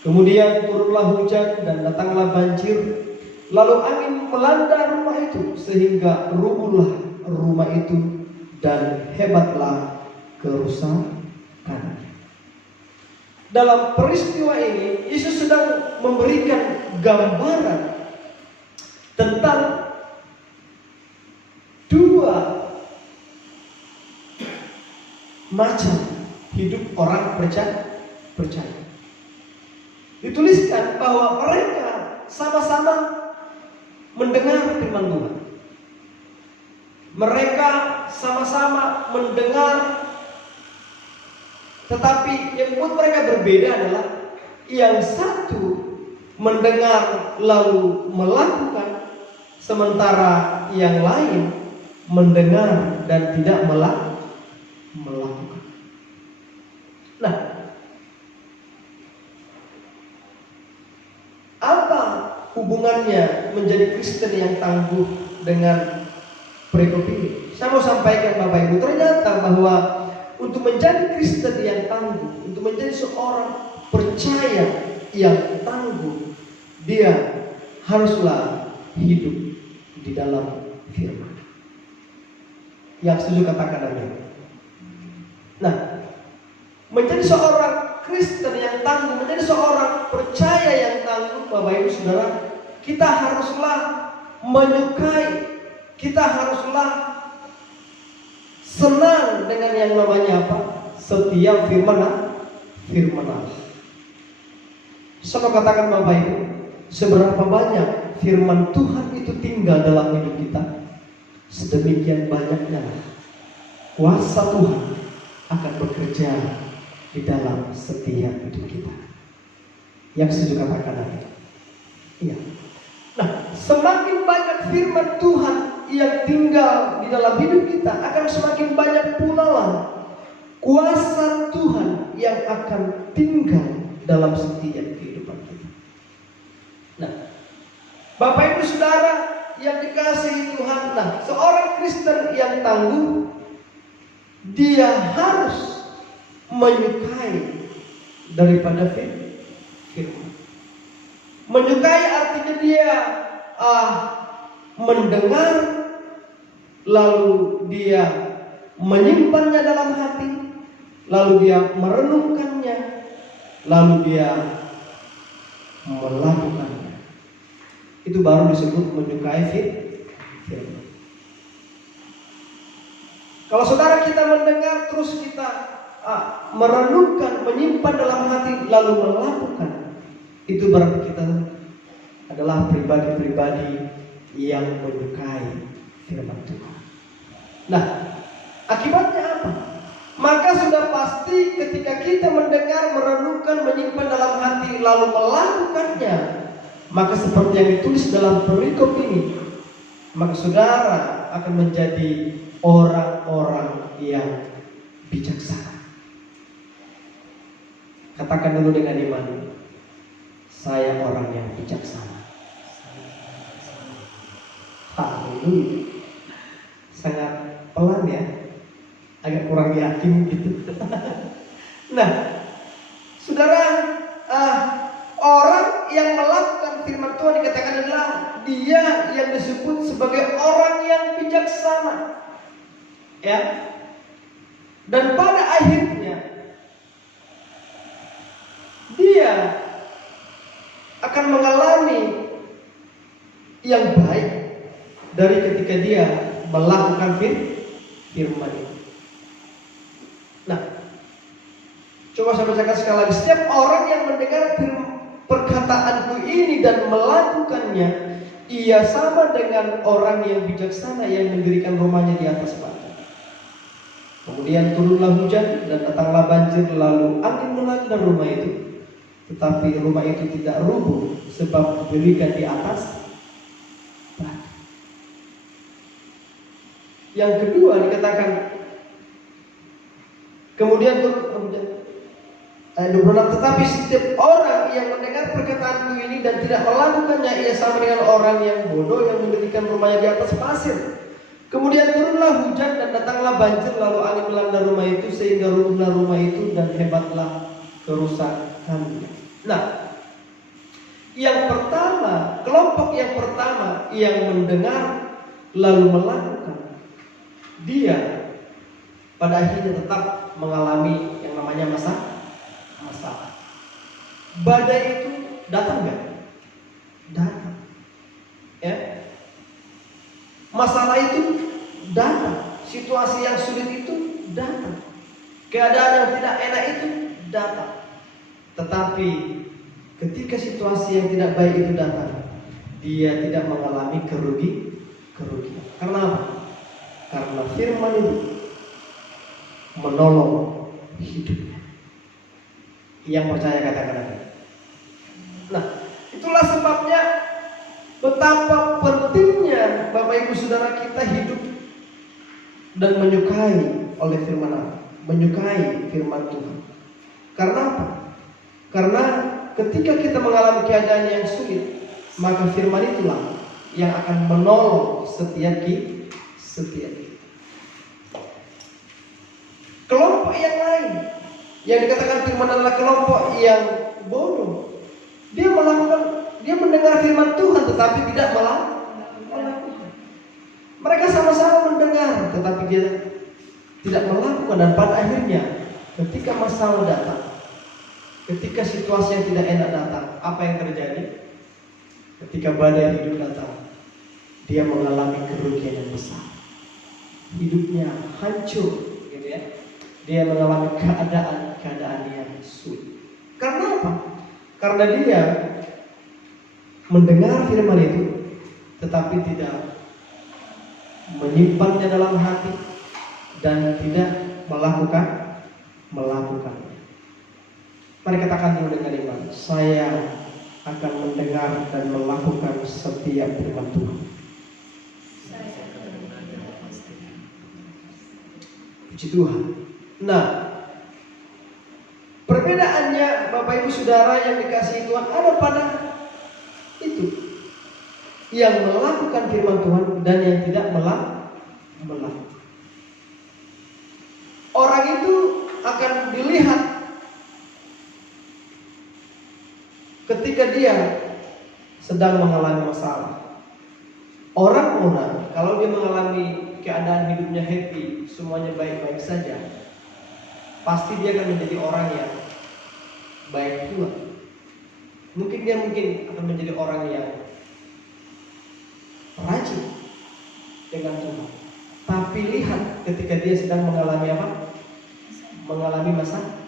Kemudian turunlah hujan dan datanglah banjir, lalu angin melanda rumah itu sehingga rubuhlah rumah itu dan hebatlah kerusakan. Dalam peristiwa ini Yesus sedang memberikan gambaran tentang dua macam hidup orang percaya. Dituliskan bahwa mereka sama-sama mendengar firman Tuhan. Mereka sama-sama mendengar, tetapi yang membuat mereka berbeda adalah yang satu mendengar lalu melakukan, sementara yang lain mendengar dan tidak melakukan. Nah, apa hubungannya menjadi Kristen yang tangguh dengan perikop ini? Saya mau sampaikan Bapak Ibu, ternyata bahwa untuk menjadi Kristen yang tangguh, untuk menjadi seorang percaya yang tangguh, dia haruslah hidup di dalam firman. Yang setuju katakan amin. Nah, menjadi seorang Kristen yang tangguh, menjadi seorang percaya yang tangguh, Bapak Ibu Saudara, kita haruslah menyukai, kita haruslah senang dengan yang namanya apa? Setiap firman Allah. Sama katakan Bapak Ibu, seberapa banyak firman Tuhan itu tinggal dalam hidup kita, sedemikian banyaknya kuasa Tuhan akan bekerja di dalam setiap hidup kita. Yang setuju katakan amin. Iya. Nah, semakin banyak firman Tuhan yang tinggal di dalam hidup kita, akan semakin banyak pula lah kuasa Tuhan yang akan tinggal dalam setiap kehidupan kita. Nah, Bapak Ibu Saudara yang dikasihi Tuhan, nah, seorang Kristen yang tangguh, dia harus menyukai daripada firman. Menyukai artinya dia mendengar, lalu dia menyimpannya dalam hati, lalu dia merenungkannya, lalu dia melakukannya. Itu baru disebut menyukai firman. Kalau saudara kita mendengar terus kita merenungkan, menyimpan dalam hati, lalu melakukan, itu berarti kita adalah pribadi-pribadi yang menyukai firman Tuhan. Nah, akibatnya apa? Maka sudah pasti ketika kita mendengar, merenungkan, menyimpan dalam hati, lalu melakukannya, maka seperti yang ditulis dalam perikop ini, maka saudara akan menjadi orang-orang yang bijaksana. Katakan dulu dengan iman, saya orang yang bijaksana. Haleluya. Sangat pelan ya, agak kurang yakin gitu. Nah, saudara, orang yang sebagai orang yang bijaksana. Ya. Dan pada akhirnya dia akan mengalami yang baik dari ketika dia melakukan firman itu. Nah, coba saya bacakan sekali lagi. Setiap orang yang mendengar perkataanku ini dan melakukannya, ia sama dengan orang yang bijaksana yang mendirikan rumahnya di atas batu. Kemudian turunlah hujan dan datanglah banjir, lalu angin melanda rumah itu. Tetapi rumah itu tidak rubuh sebab didirikan di atas batu. Yang kedua dikatakan, kemudian turun hujan. 26, tetapi setiap orang yang mendengar perkataanku ini dan tidak melakukannya, ia sama dengan orang yang bodoh yang mendirikan rumahnya di atas pasir. Kemudian turunlah hujan dan datanglah banjir, lalu angin melanda rumah itu sehingga runtuhlah rumah itu dan hebatlah kerusakannya. Nah, yang pertama, kelompok yang pertama yang mendengar lalu melakukan, dia pada akhirnya tetap mengalami yang namanya masalah. Badai itu datang nggak? Datang. Ya. Masalah itu datang. Situasi yang sulit itu datang. Keadaan yang tidak enak itu datang. Tetapi ketika situasi yang tidak baik itu datang, dia tidak mengalami kerugian. Karena apa? Karena firman itu menolong hidupnya. Yang percaya katakan amin. Nah, itulah sebabnya betapa pentingnya Bapak Ibu Saudara kita hidup dan menyukai oleh firman Allah, menyukai firman Tuhan. Karena apa? Karena ketika kita mengalami keadaan yang sulit, maka firman itulah yang akan menolong setiap kita. Kelompok yang lain yang dikatakan firman adalah kelompok yang bodoh. Dia mendengar firman Tuhan tetapi tidak melakukan. Mereka sama-sama mendengar tetapi dia tidak melakukan, dan pada akhirnya ketika masalah datang, ketika situasi yang tidak enak datang, apa yang terjadi? Ketika badai hidup datang, dia mengalami kerugian yang besar. Hidupnya hancur, gitu ya. Dia mengalami keadaan yang sulit. Karena apa? Karena dia mendengar firman itu tetapi tidak menyimpannya dalam hati dan tidak melakukannya. Mari katakan dulu dengan iman, saya akan mendengar dan melakukan setiap firman Tuhan. Puji Tuhan. Nah, perbedaannya Bapak Ibu Saudara yang dikasihi Tuhan ada pada itu, yang melakukan firman Tuhan dan yang tidak melakukan. Orang itu akan dilihat ketika dia sedang mengalami masalah. Orang-orang kalau dia mengalami keadaan hidupnya happy, semuanya baik-baik saja, pasti dia akan menjadi orang yang baik pula. Mungkin dia akan menjadi orang yang rajin dengan Tuhan. Tapi lihat ketika dia sedang mengalami apa? Mengalami masalah.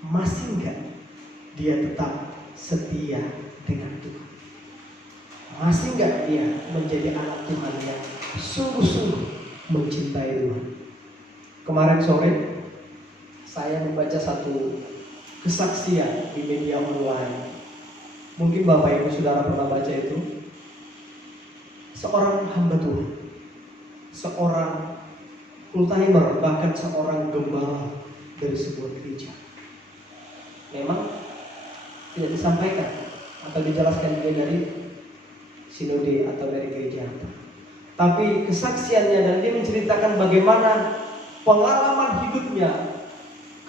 Masih enggak dia tetap setia dengan Tuhan? Masih enggak dia menjadi anak Tuhan yang sungguh-sungguh mencintai Tuhan? Kemarin sore saya membaca satu kesaksian di media online. Mungkin Bapak Ibu Saudara pernah baca itu. Seorang hamba Tuhan, seorang full-timer, bahkan seorang gembala dari sebuah gereja. Memang tidak disampaikan atau dijelaskan juga dari sinode atau dari gereja. Tapi kesaksiannya, dan dia menceritakan bagaimana pengalaman hidupnya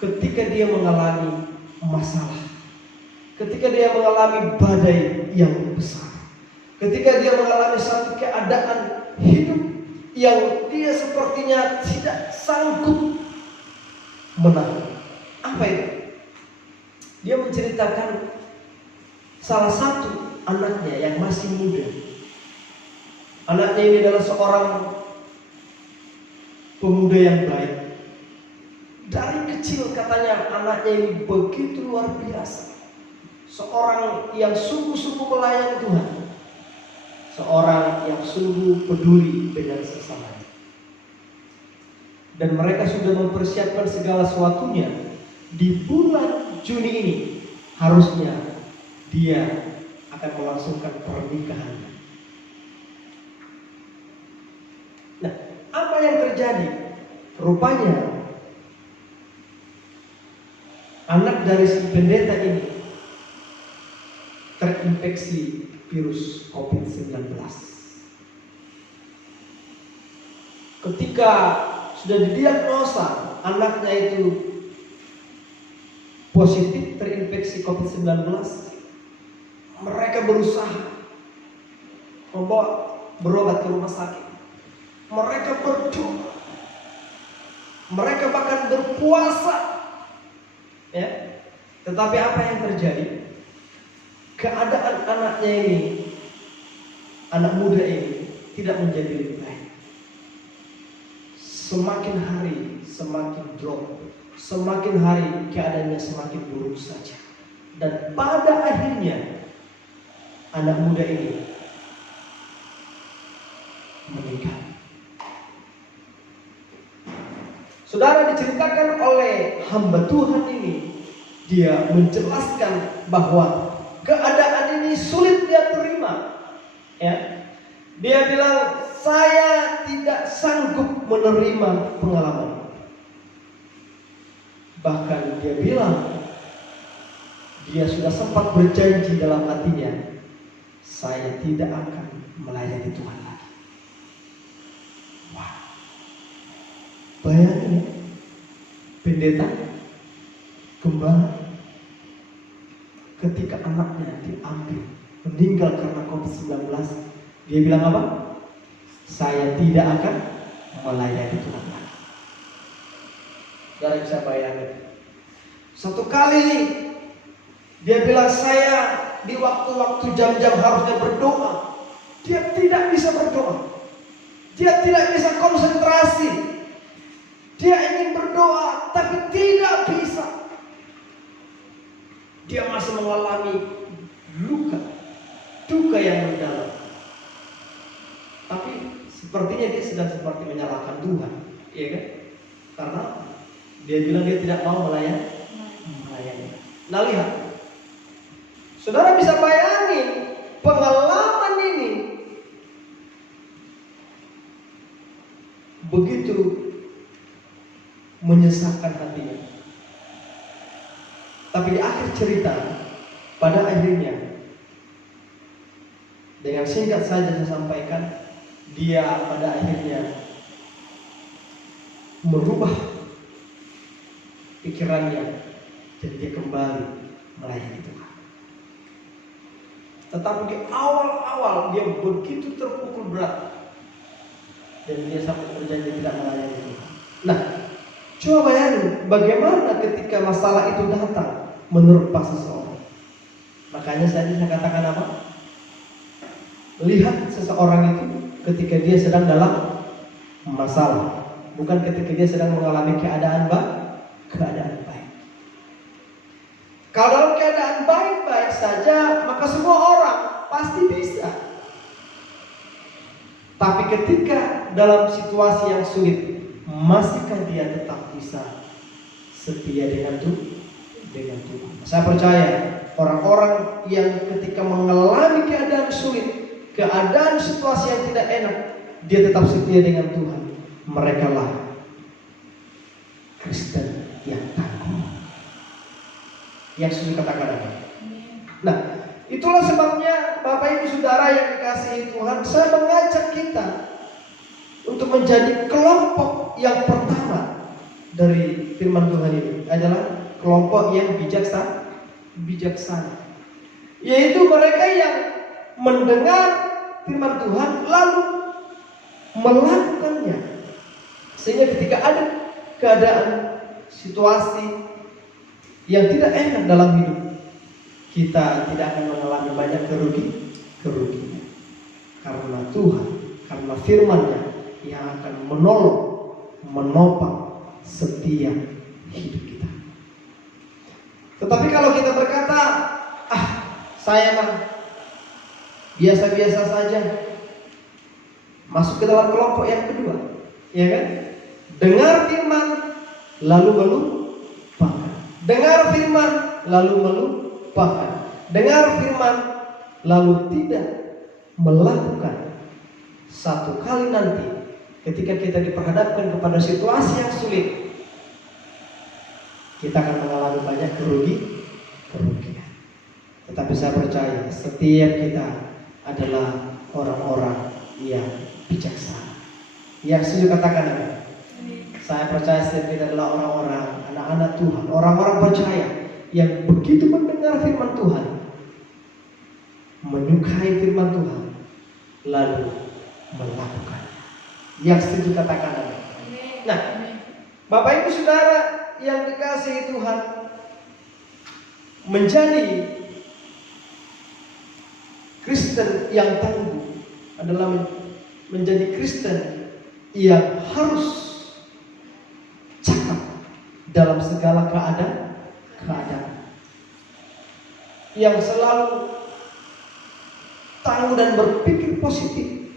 ketika dia mengalami masalah, ketika dia mengalami badai yang besar, Ketika dia mengalami satu keadaan hidup yang dia sepertinya tidak sanggup menahan. Apa itu? Dia menceritakan salah satu anaknya yang masih muda. Anaknya ini adalah seorang pemuda yang baik. Dari kecil katanya anaknya ini begitu luar biasa. Seorang yang sungguh-sungguh melayani Tuhan. Seorang yang sungguh peduli dengan sesamanya. Dan mereka sudah mempersiapkan segala sesuatunya. Di bulan Juni ini harusnya dia akan melangsungkan pernikahannya. Nah, apa yang terjadi? Rupanya anak dari si pendeta ini terinfeksi virus COVID-19. Ketika sudah didiagnosa anaknya itu positif terinfeksi COVID-19, mereka berusaha membawa berobat ke rumah sakit. Mereka berdoa, mereka bahkan berpuasa, ya. Tetapi apa yang terjadi? Keadaan anaknya ini, anak muda ini, tidak menjadi lebih baik. Semakin hari semakin drop, semakin hari keadaannya semakin buruk saja. Dan pada akhirnya anak muda ini meninggal. Saudara, diceritakan oleh hamba Tuhan ini, dia menjelaskan bahwa keadaan ini sulit dia terima. Ya. Dia bilang, saya tidak sanggup menerima pengalaman. Bahkan dia bilang, dia sudah sempat berjanji dalam hatinya, saya tidak akan melayani Tuhan lagi. Wah, bayangin ya, pendeta, gembala, ketika anaknya diambil, meninggal karena COVID-19, dia bilang apa? Saya tidak akan melayani Tuhan lagi. Saudara bisa bayangin. Satu kali dia bilang, saya di waktu-waktu jam-jam harusnya berdoa. Dia tidak bisa berdoa. Dia tidak bisa konsentrasi. Dia ingin berdoa, tapi tidak bisa. Dia masih mengalami duka yang mendalam. Tapi sepertinya dia sedang seperti menyalahkan Tuhan, iya kan? Karena dia bilang dia tidak mau melayani. Nah, lihat, saudara bisa bayangin pengalaman ini begitu menyesakkan hatinya. Tapi di akhir cerita, pada akhirnya, dengan singkat saja saya sampaikan, dia pada akhirnya merubah pikirannya dan dia kembali melayani Tuhan. Tetapi di awal-awal dia begitu terpukul berat dan dia sampai berjanji tidak melayani Tuhan. Nah, coba bayangin bagaimana ketika masalah itu datang menerpa seseorang. Makanya saya katakan apa? Lihat seseorang itu ketika dia sedang dalam masalah, bukan ketika dia sedang mengalami keadaan baik. Kalau dalam keadaan baik-baik saja, maka semua orang pasti bisa. Tapi ketika dalam situasi yang sulit, masihkah dia tetap bisa setia dengan Tuhan? Saya percaya orang-orang yang ketika mengalami keadaan sulit, keadaan situasi yang tidak enak, dia tetap setia dengan Tuhan. Mereka lah Kristen yang tangguh. Yang sudah katakan apa? Nah, itulah sebabnya Bapak Ibu Saudara yang dikasihi Tuhan, saya mengajak kita untuk menjadi kelompok yang pertama dari firman Tuhan ini adalah kelompok yang bijaksana, yaitu mereka yang mendengar firman Tuhan lalu melakukannya. Sehingga ketika ada keadaan, situasi yang tidak enak dalam hidup, kita tidak akan mengalami banyak kerugian. Karena Tuhan, karena firman-Nya yang akan menolong, menopang setiap hidup kita. Tetapi kalau kita berkata, saya mah biasa-biasa saja, masuk ke dalam kelompok yang kedua, ya kan? Dengar firman lalu melupakan. Dengar firman lalu melupakan. Dengar firman lalu tidak melakukan. Satu kali nanti ketika kita diperhadapkan kepada situasi yang sulit, kita akan mengalami banyak kerugian. Tetapi saya percaya setiap kita adalah orang-orang yang bijaksana. Yang setuju katakan apa? Saya percaya setiap kita adalah orang-orang, anak-anak Tuhan, orang-orang percaya yang begitu mendengar firman Tuhan, menyukai firman Tuhan, lalu melakukan. Yang setuju katakan apa? Nah, Bapak Ibu Saudara yang dikasihi Tuhan, menjadi Kristen yang tangguh adalah menjadi Kristen yang harus cakap dalam segala keadaan, yang selalu tangguh dan berpikir positif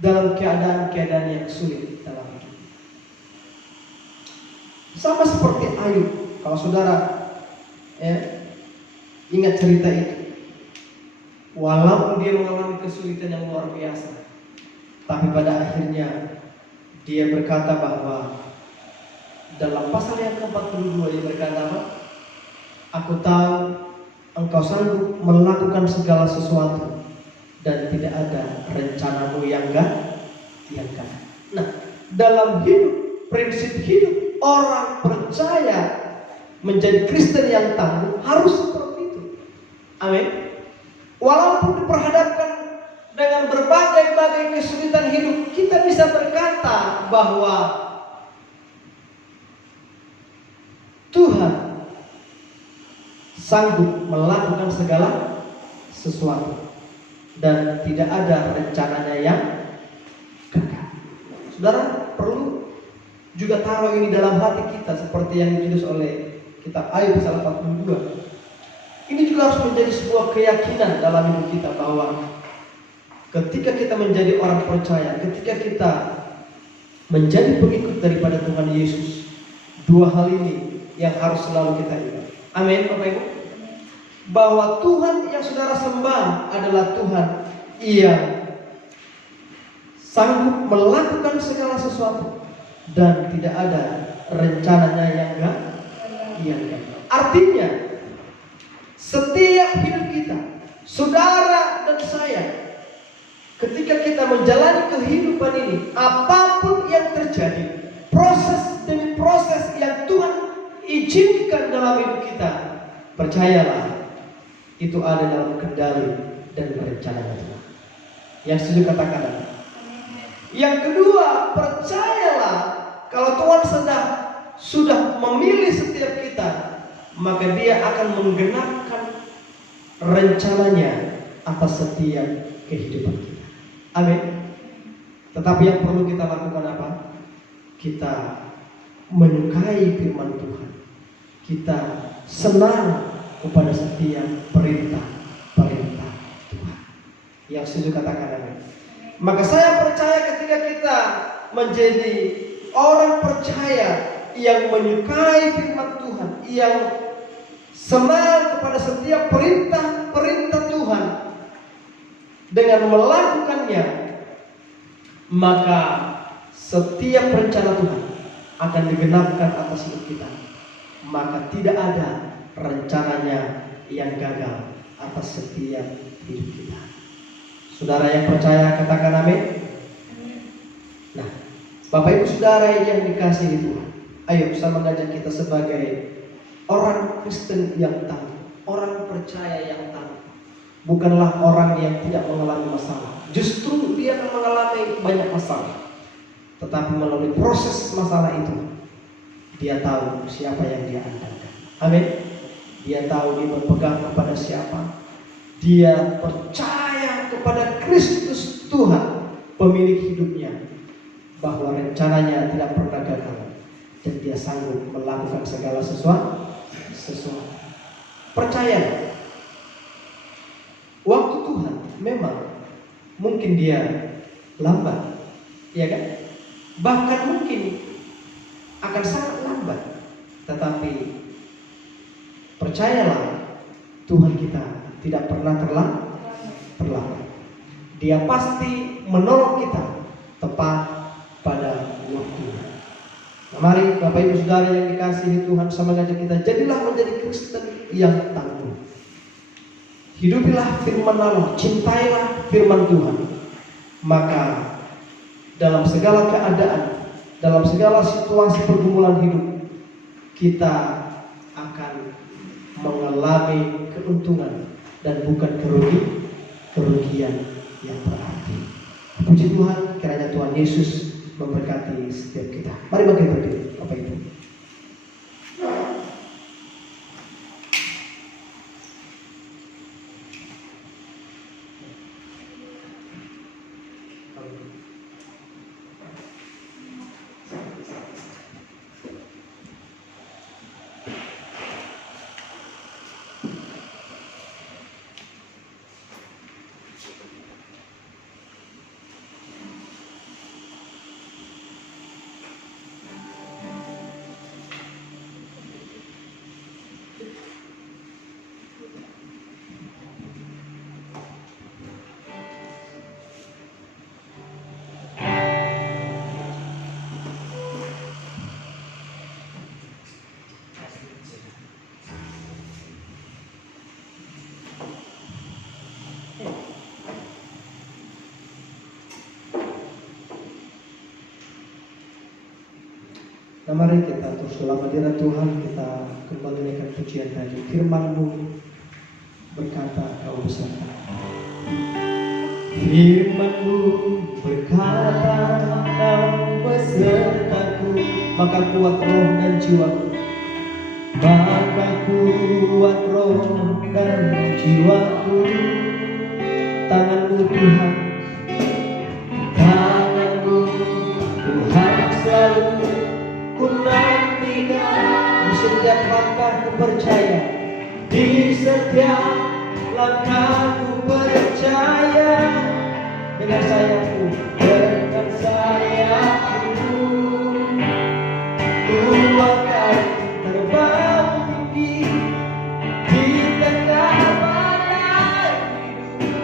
dalam keadaan-keadaan yang sulit dalam hidup. Sama seperti Ayub, kalau saudara ingat cerita itu, walaupun dia mengalami kesulitan yang luar biasa, tapi pada akhirnya dia berkata bahwa dalam pasal yang ke-42 dia berkata apa? Aku tahu engkau sanggup melakukan segala sesuatu dan tidak ada rencanamu yang gagal. Nah, dalam hidup, prinsip hidup orang percaya menjadi Kristen yang tangguh harus seperti itu. Amin. Walaupun diperhadapkan dengan berbagai kesulitan hidup, kita bisa berkata bahwa Tuhan sanggup melakukan segala sesuatu dan tidak ada rencananya yang gagal. Saudara perlu juga taruh ini dalam hati kita, seperti yang ditulis oleh kitab Ayub pasal 42. Ini juga harus menjadi sebuah keyakinan dalam hidup kita bahwa ketika kita menjadi orang percaya, ketika kita menjadi pengikut daripada Tuhan Yesus, dua hal ini yang harus selalu kita ingat. Amin, Bapak Ibu. Bahwa Tuhan yang saudara sembah adalah Tuhan yang sanggup melakukan segala sesuatu dan tidak ada rencananya yang gagal. Artinya setiap hidup kita, saudara dan saya, ketika kita menjalani kehidupan ini, apapun yang terjadi, proses demi proses yang Tuhan izinkan dalam hidup kita, percayalah itu ada dalam kendali dan perencanaan Tuhan. Yang setuju katakan. Yang kedua, percayalah kalau Tuhan sudah memilih setiap kita, maka Dia akan menggenapkan rencananya atas setiap kehidupan kita. Amin. Tetapi yang perlu kita lakukan apa? Kita menyukai firman Tuhan. Kita senang kepada setiap perintah Tuhan. Yang setuju katakan amin. Maka saya percaya ketika kita menjadi orang percaya yang menyukai firman Tuhan, yang senang kepada setiap perintah Tuhan dengan melakukannya, maka setiap rencana Tuhan akan digenapkan atas hidup kita. Maka tidak ada rencananya yang gagal atas setiap hidup kita. Saudara yang percaya katakan amin. Nah, Bapak Ibu Saudara yang dikasihi Tuhan, ayo saya mengajak kita sebagai orang Kristen yang tangguh, orang percaya yang tangguh, bukanlah orang yang tidak mengalami masalah, justru dia akan mengalami banyak masalah. Tetapi melalui proses masalah itu, dia tahu siapa yang dia andalkan. Amin. Dia tahu dia berpegang kepada siapa. Dia percaya kepada Kristus Tuhan, pemilik hidupnya, bahwa rencananya tidak pernah gagal dan dia sanggup melakukan segala sesuatu. Percaya. Waktu Tuhan memang mungkin dia lambat, ya kan? Bahkan mungkin akan sangat lambat. Tetapi percayalah, Tuhan kita tidak pernah terlambat. Dia pasti menolong kita tepat pada waktunya. Nah, mari Bapak Ibu Saudara yang dikasihi Tuhan, sama mengajak kita, jadilah menjadi Kristen yang tangguh. Hidupilah firman Allah, cintailah firman Tuhan. Maka dalam segala keadaan, dalam segala situasi pergumulan hidup, kita akan mengalami keuntungan dan bukan kerugian yang berarti. Puji Tuhan, kiranya Tuhan Yesus memberkati setiap kita. Mari bangkit berdiri, Bapak Ibu. Nah, mari kita terus dalam hadirat Tuhan, kita kembali naikkan pujian tadi. Firman-Mu berkata, Kau beserta. Firman-Mu berkata, Kau besertaku, maka kuat roh dan jiwaku. Maka kuat roh dan jiwaku. Tangan-Mu Tuhan, tangan-Mu Tuhan selalu ku nantikan. Di setiap langkah ku percaya, di setiap langkah ku percaya. Dengan sayapku, dengan sayapku, ku akan terbang tinggi di tengah badai hidup.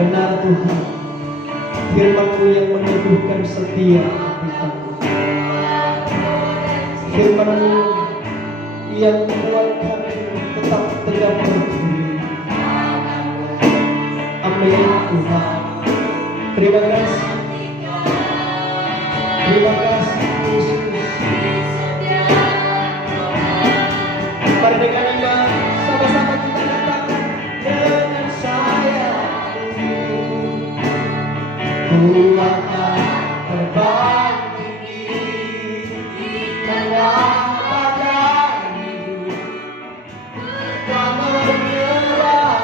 Benar Tuhan, firman-Mu yang meneguhkan setia hati kami. Firman-Mu yang membuat kami tetap tegak berdiri. Amin Tuhan. Terima kasih. Terima kasih Yesus. Mari dengan iman sama-sama kita katakan, dengan sayapku ku akan terbang tinggi di tengah badai hidup. Kau menyerah.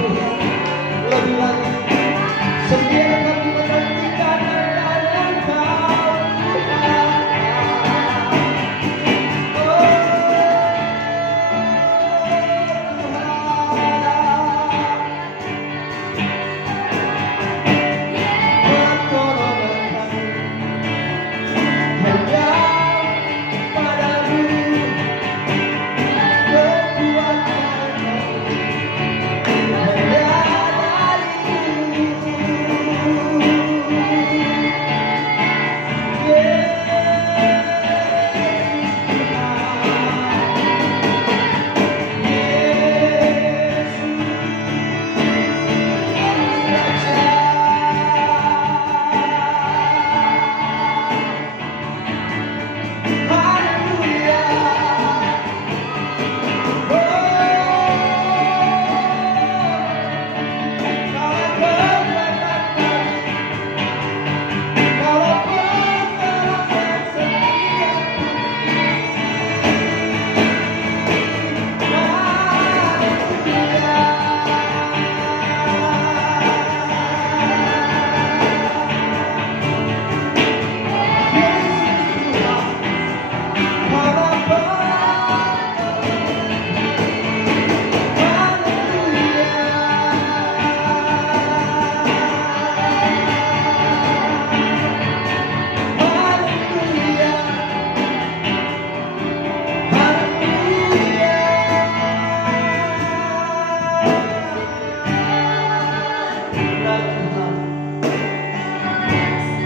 Tuhan. Lebih lagi, setiap kami menantikan kedatangan Engkau, Tuhan.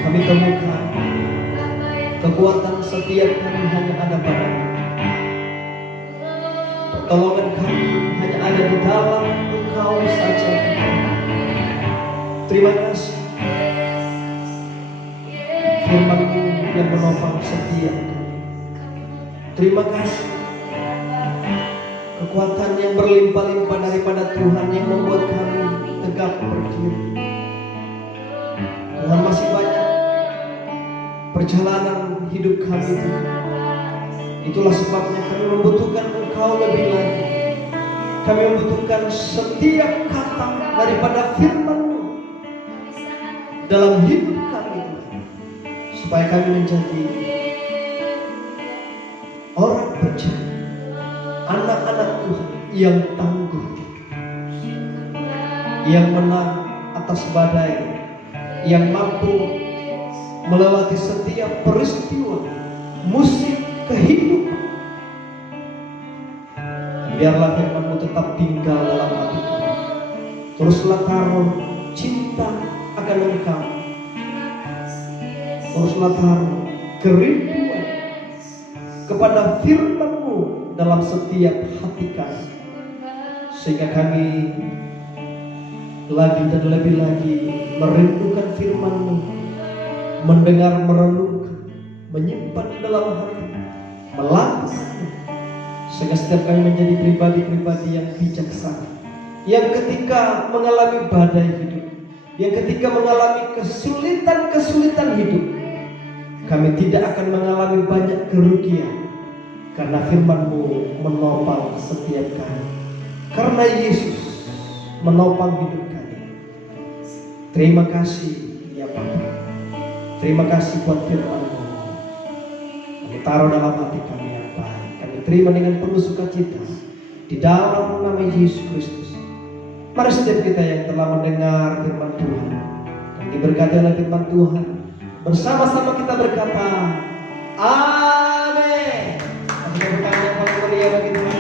Kami temukan kekuatan setiap kami hanya ada pada-Mu. Pertolongan kami hanya ada di dalam Engkau saja. Terima kasih firman-Mu yang menopang setiap kami. Terima kasih kekuatan yang berlimpah-limpah daripada Tuhan yang membuat kami tegak berdiri. Tuhan, masih banyak perjalanan hidup kami, Tuhan. Itulah sebabnya kami membutuhkan Engkau lebih lagi. Kami membutuhkan setiap kata daripada firman-Mu dalam hidup kami, Tuhan, supaya kami menjadi orang percaya, anak-anak Tuhan yang tangguh, yang menang atas badai, yang mampu melewati setiap peristiwa musik kehidupan. Biarlah firman-Mu tetap tinggal dalam hati kami. Teruslah taruh cinta akan Engkau. Teruslah taruh kerinduan kepada firman-Mu dalam setiap hati kami, sehingga kami lagi dan lebih lagi merindukan firman-Mu, mendengar, merenungkan, menyimpan dalam hati, melakukannya, sehingga setiap kami menjadi pribadi-pribadi yang bijaksana, yang ketika mengalami badai hidup, yang ketika mengalami kesulitan-kesulitan hidup, kami tidak akan mengalami banyak kerugian, karena firman-Mu menopang setiap kami, karena Yesus menopang hidup kami. Terima kasih ya Bapa. Terima kasih buat firman-Mu. Kami taruh dalam hati kami yang baik. Kami terima dengan penuh sukacita di dalam nama Yesus Kristus. Mari setiap kita yang telah mendengar firman Tuhan dan diberkati oleh firman Tuhan, bersama-sama kita berkata, Amin. Kasih tepuk tangan yang paling meriah bagi Tuhan.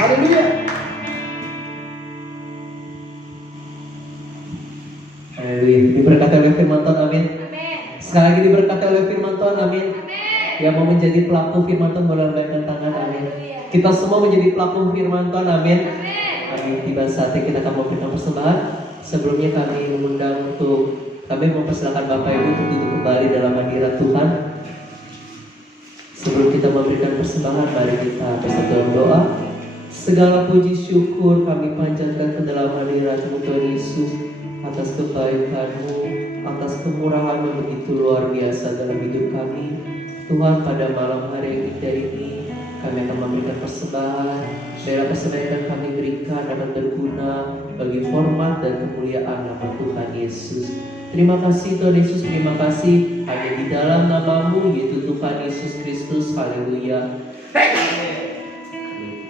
Haleluya. Haleluya. Diberkati oleh firman Tuhan, amin. Sekali lagi diberkati oleh firman Tuhan, amin. Yang mau menjadi pelaku firman Tuhan boleh lambaikan tangan, amin. Kita semua menjadi pelaku firman Tuhan, amin. Amin. Tiba saatnya kita akan memberikan persembahan. Sebelumnya kami mengundang kami mempersilakan Bapak Ibu untuk duduk kembali dalam hadirat Tuhan. Sebelum kita memberikan persembahan, mari kita bersatu dalam doa. Segala puji syukur kami panjatkan ke dalam hadirat-Mu Tuhan Yesus, atas kebaikan-Mu, atas kemurahan-Mu yang begitu luar biasa dalam hidup kami. Tuhan, pada malam hari yang indah ini kami akan memberikan persembahan. Biarlah persembahan yang kami berikan dapat berguna bagi hormat dan kemuliaan nama Tuhan Yesus. Terima kasih Tuhan Yesus, terima kasih hanya di dalam nama-Mu yaitu Tuhan Yesus Kristus. Haleluya.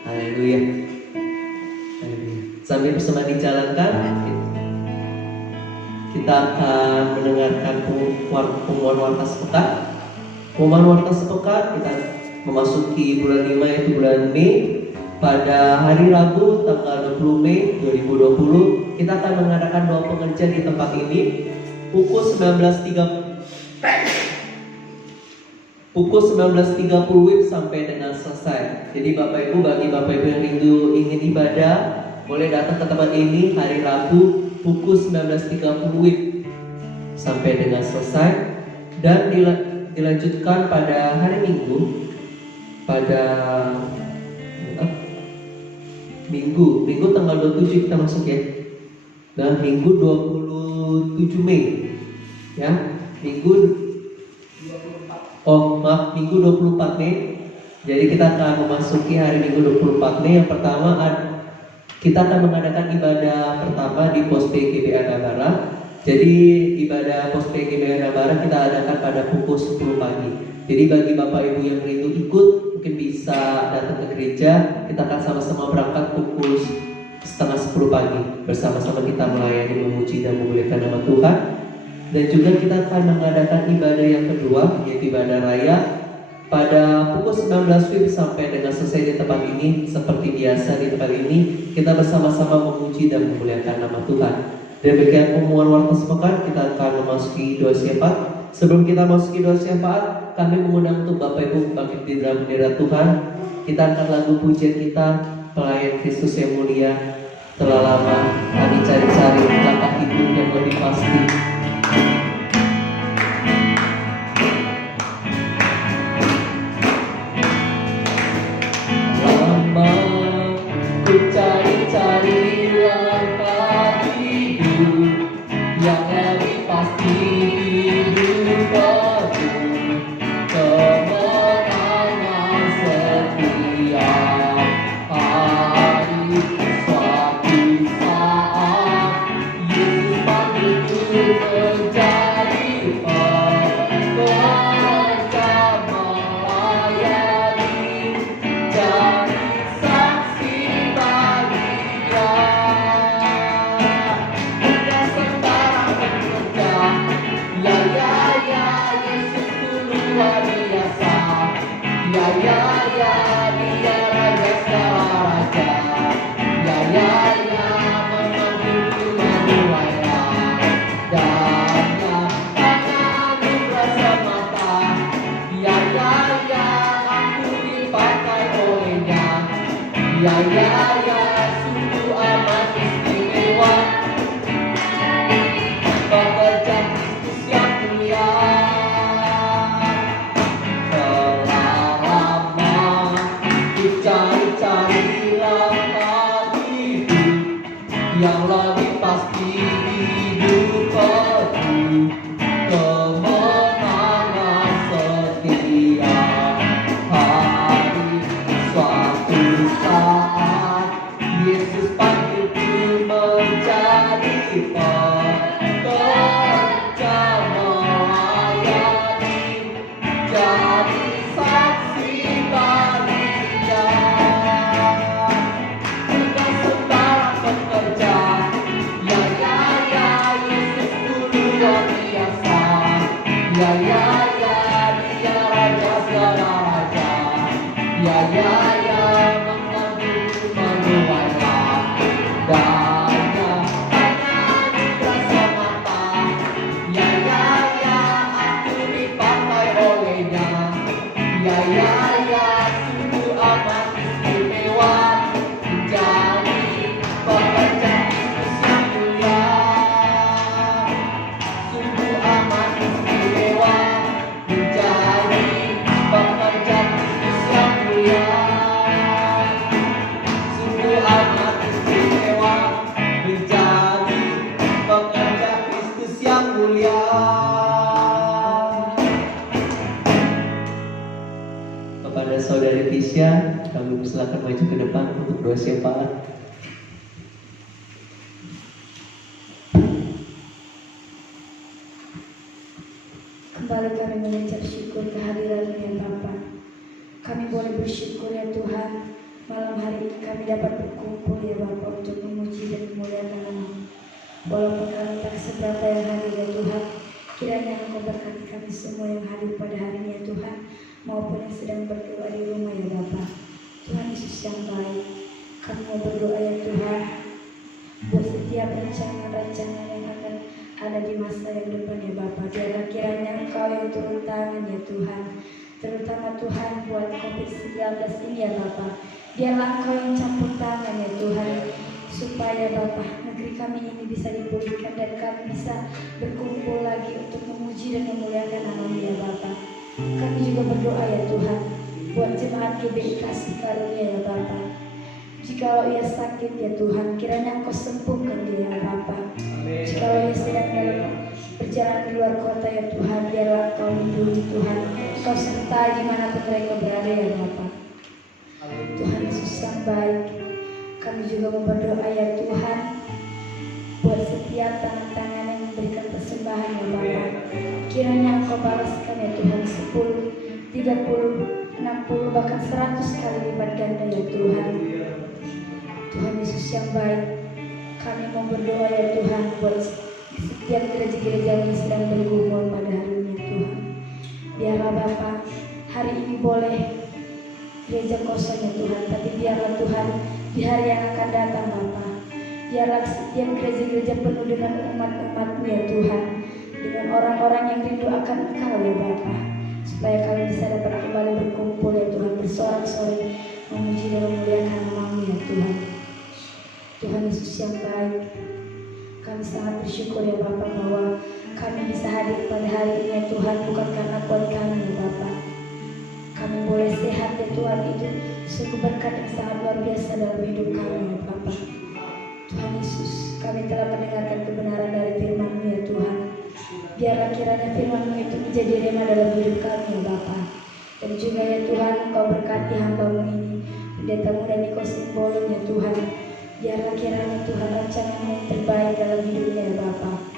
Haleluya. Sambil bersama dijalankan, kita akan mendengarkan pengumuman warta sepekan. Pengumuman warta sepekan kita memasuki bulan 5 yaitu bulan Mei. Pada hari Rabu tanggal 20 Mei 2020 kita akan mengadakan doa pengerjaan di tempat ini pukul 19.30 WIB sampai dengan selesai. Jadi Bapak Ibu, bagi Bapak Ibu yang ingin ibadah boleh datang ke tempat ini hari Rabu pukul 19.30 WIB sampai dengan selesai, dan dilanjutkan pada hari Minggu pada Minggu tanggal 27 kita masuk ya. Dan Minggu 27 Mei ya. Minggu 24 Mei. Jadi kita akan memasuki hari Minggu 24 Mei. Yang pertama kita akan mengadakan ibadah pertama di Pos PGB Anambara. Jadi ibadah Pos PGB Anambara kita adakan pada pukul 10 pagi. Jadi bagi Bapak Ibu yang rindu ikut, mungkin bisa datang ke gereja. Kita akan sama-sama berangkat pukul 9:30 pagi. Bersama-sama kita melayani, memuji dan memuliakan nama Tuhan. Dan juga kita akan mengadakan ibadah yang kedua, yaitu ibadah raya pada pukul 19 WIB sampai dengan selesai di tempat ini. Seperti biasa di tempat ini kita bersama-sama memuji dan memuliakan nama Tuhan. Demikian pengumuman warta sepekan, kita akan memasuki doa syafaat. Sebelum kita masuki doa syafaat, kami mengundang untuk Bapak Ibu bangkit di dalam bendera Tuhan. Kita angkat lagu pujian kita, Pelayan Kristus yang mulia. Telah lama kami cari-cari langkah hidup yang lebih pasti. Lama ku cari-cari langkah hidup yang lebih pasti. Sungguh amat istimewa pekerjaan Kristus yang mulia. Telah lama ku cari-cari langkah hidup yang lebih pasti hidupku. Kemenangan setiap hari, suatu saat Yesus panggilku menjadi pekerja melayani, jadi saksi bagi Dia. Bukan sembarang pekerja, ya Yesus dulu luar biasa. Ya Dia raja segala raja. Ya mengambil menuailah daya hanya dirasa mata. Ya aku dipakai olehnya. Ya sungguh amat istimewa menjadi pekerja Kristus yang mulia. Sungguh amat istimewa menjadi pekerja Kristus yang mulia. Sungguh amat istimewa menjadi pekerja Kristus yang mulia. Kepada Saudari Tisha, kami persilakan maju ke depan untuk doa syafaat. Kembali kami mengucap syukur kehadiran-Mu ya Bapa. Kami boleh bersyukur ya Tuhan, malam hari ini kami dapat berkumpul ya Bapa untuk memuji dan memuliakan Nama-Mu. Walaupun kami tak seberapa yang hadir ya Tuhan, kiranya Engkau berkati kami semua yang hadir pada hari ini ya Tuhan, maupun yang sedang berdoa di rumah ya Bapa. Tuhan Yesus yang baik, kami mau berdoa ya Tuhan, buat setiap rancangan-rancangan yang akan ada di masa yang depan ya Bapa. Biarlah kiranya Engkau yang turun tangan ya Tuhan, terutama Tuhan buat COVID-19 ini ya Bapa. Biarlah Engkau yang campur tangan ya Tuhan, supaya Bapa negeri kami ini bisa dipulihkan dan kami bisa berkumpul lagi untuk memuji dan memuliakan Nama-Mu ya Bapa. Kami juga berdoa ya Tuhan buat jemaat GBI Kasih Karunia ya Bapa. Jikalau ia sakit ya Tuhan, kiranya Engkau sembuhkan dia ya Bapa. Jikalau ia sedang dalam perjalanan di luar kota ya Tuhan, biarlah Engkau lindungi Tuhan. Engkau sertai dimanapun mereka berada ya Bapa. Tuhan Yesus yang baik, kami juga mau berdoa ya Tuhan buat setiap tangan-tangan yang memberikan persembahan ya Bapa. Kiranya Engkau balaskan ya Tuhan 10, 30, 60 bahkan 100 kali lipat ganda ya Tuhan. Tuhan Yesus yang baik, kami mau berdoa ya Tuhan buat setiap gereja-gereja yang sedang bergumul pada hari ini ya Tuhan. Biarlah Bapa hari ini boleh gereja kosong ya Tuhan, tapi biarlah Tuhan di hari yang akan datang Bapa, biarlah setiap gereja-gereja penuh dengan umat-umat-Mu ya Tuhan, dengan orang-orang yang rindu akan Engkau ya Bapa, supaya kami bisa dapat kembali berkumpul ya Tuhan, bersorak-sorai memuji dan memuliakan Nama-Mu ya Tuhan. Tuhan Yesus yang baik, kami sangat bersyukur ya Bapa bahwa kami bisa hadir pada hari ini ya Tuhan, bukan karena kuat kami ya Bapa. Kami boleh sehat ya Tuhan, itu sungguh berkat yang sangat luar biasa dalam hidup kami ya Bapa. Tuhan Yesus, kami telah mendengarkan kebenaran dari firman-Mu ya Tuhan. Biarlah kiranya firman-Mu itu menjadi rema dalam hidup kami ya Bapa. Dan juga ya Tuhan, Engkau berkati hamba-Mu ini, Pendeta Muda Niko Simbolon ya Tuhan. Biarlah kiranya Tuhan rancangan yang terbaik dalam hidupnya ya Bapa.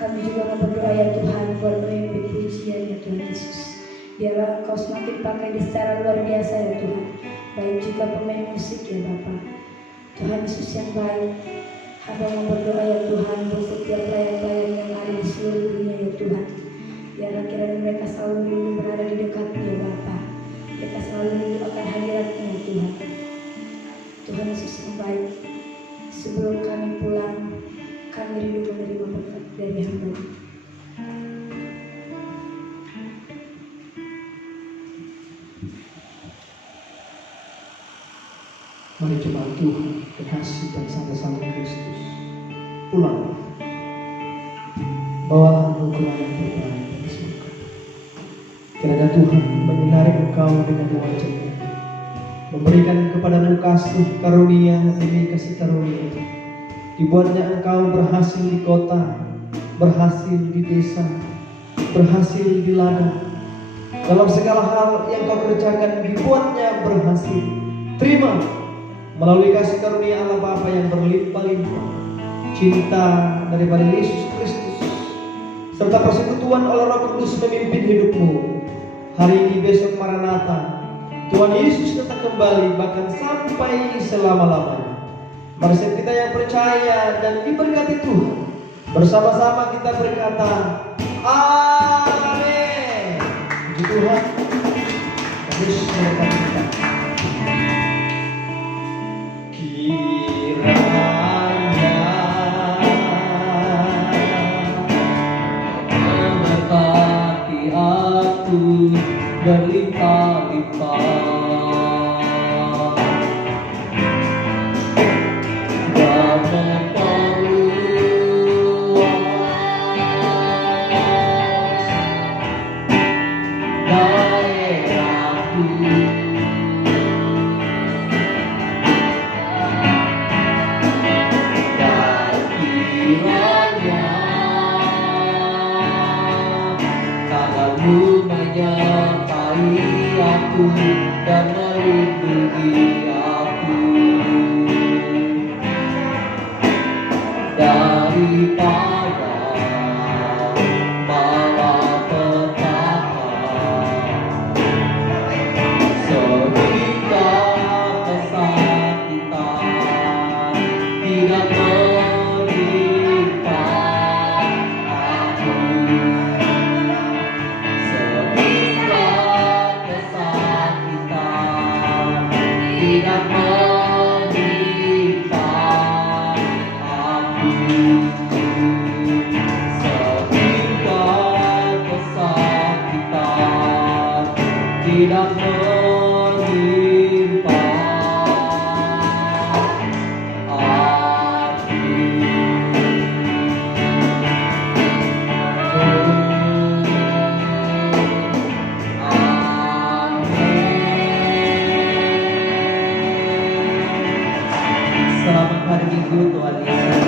Kami juga mau berdoa ya Tuhan buat pemimpin pujian ya Tuhan Yesus. Biarlah Engkau semakin pakai di secara luar biasa ya Tuhan, baik juga pemain musik ya Bapa. Tuhan Yesus yang baik, hamba mau berdoa ya Tuhan buat setiap pelayan-pelayan yang ada di seluruh dunia ya Tuhan. Biarlah kiranya mereka selalu rindu berada di dekatmu ya Bapa. Mereka selalu rindu akan hadirat-Mu ya Tuhan. Tuhan Yesus yang baik, sebelum kami pulang, kami rindu menerima berkat dari hamba-Mu. Mari jemaat Tuhan, kekasih dan saudara-saudara Kristus, pulang bawa anugerah yang terbaik dari surga. Kiranya Tuhan menyinari engkau dengan wajah-Nya, memberikan kepadamu kasih karunia demi kasih karunia, dibuatnya engkau berhasil di kota, berhasil di desa, berhasil di ladang. Dalam segala hal yang kau kerjakan dibuatnya berhasil. Terima melalui kasih karunia Allah Bapa yang berlimpah-limpah, cinta daripada Yesus Kristus, serta persekutuan oleh Roh Kudus memimpin hidupmu. Hari ini, besok, Maranatha, Tuhan Yesus datang kembali bahkan sampai selama-lamanya. Mari setiap kita yang percaya dan diberkati Tuhan, bersama-sama kita berkata, Amin. Puji Tuhan. Yesus memberkati kita. Kiranya memberkati aku berlimpah-limpah dan memperluas daerahku. Kiranya tangan-Mu menyertai aku dan melindungi aku daripada malapetaka. tidak menimpa aku. Amin. Selamat hari Minggu Tuhan Yesus.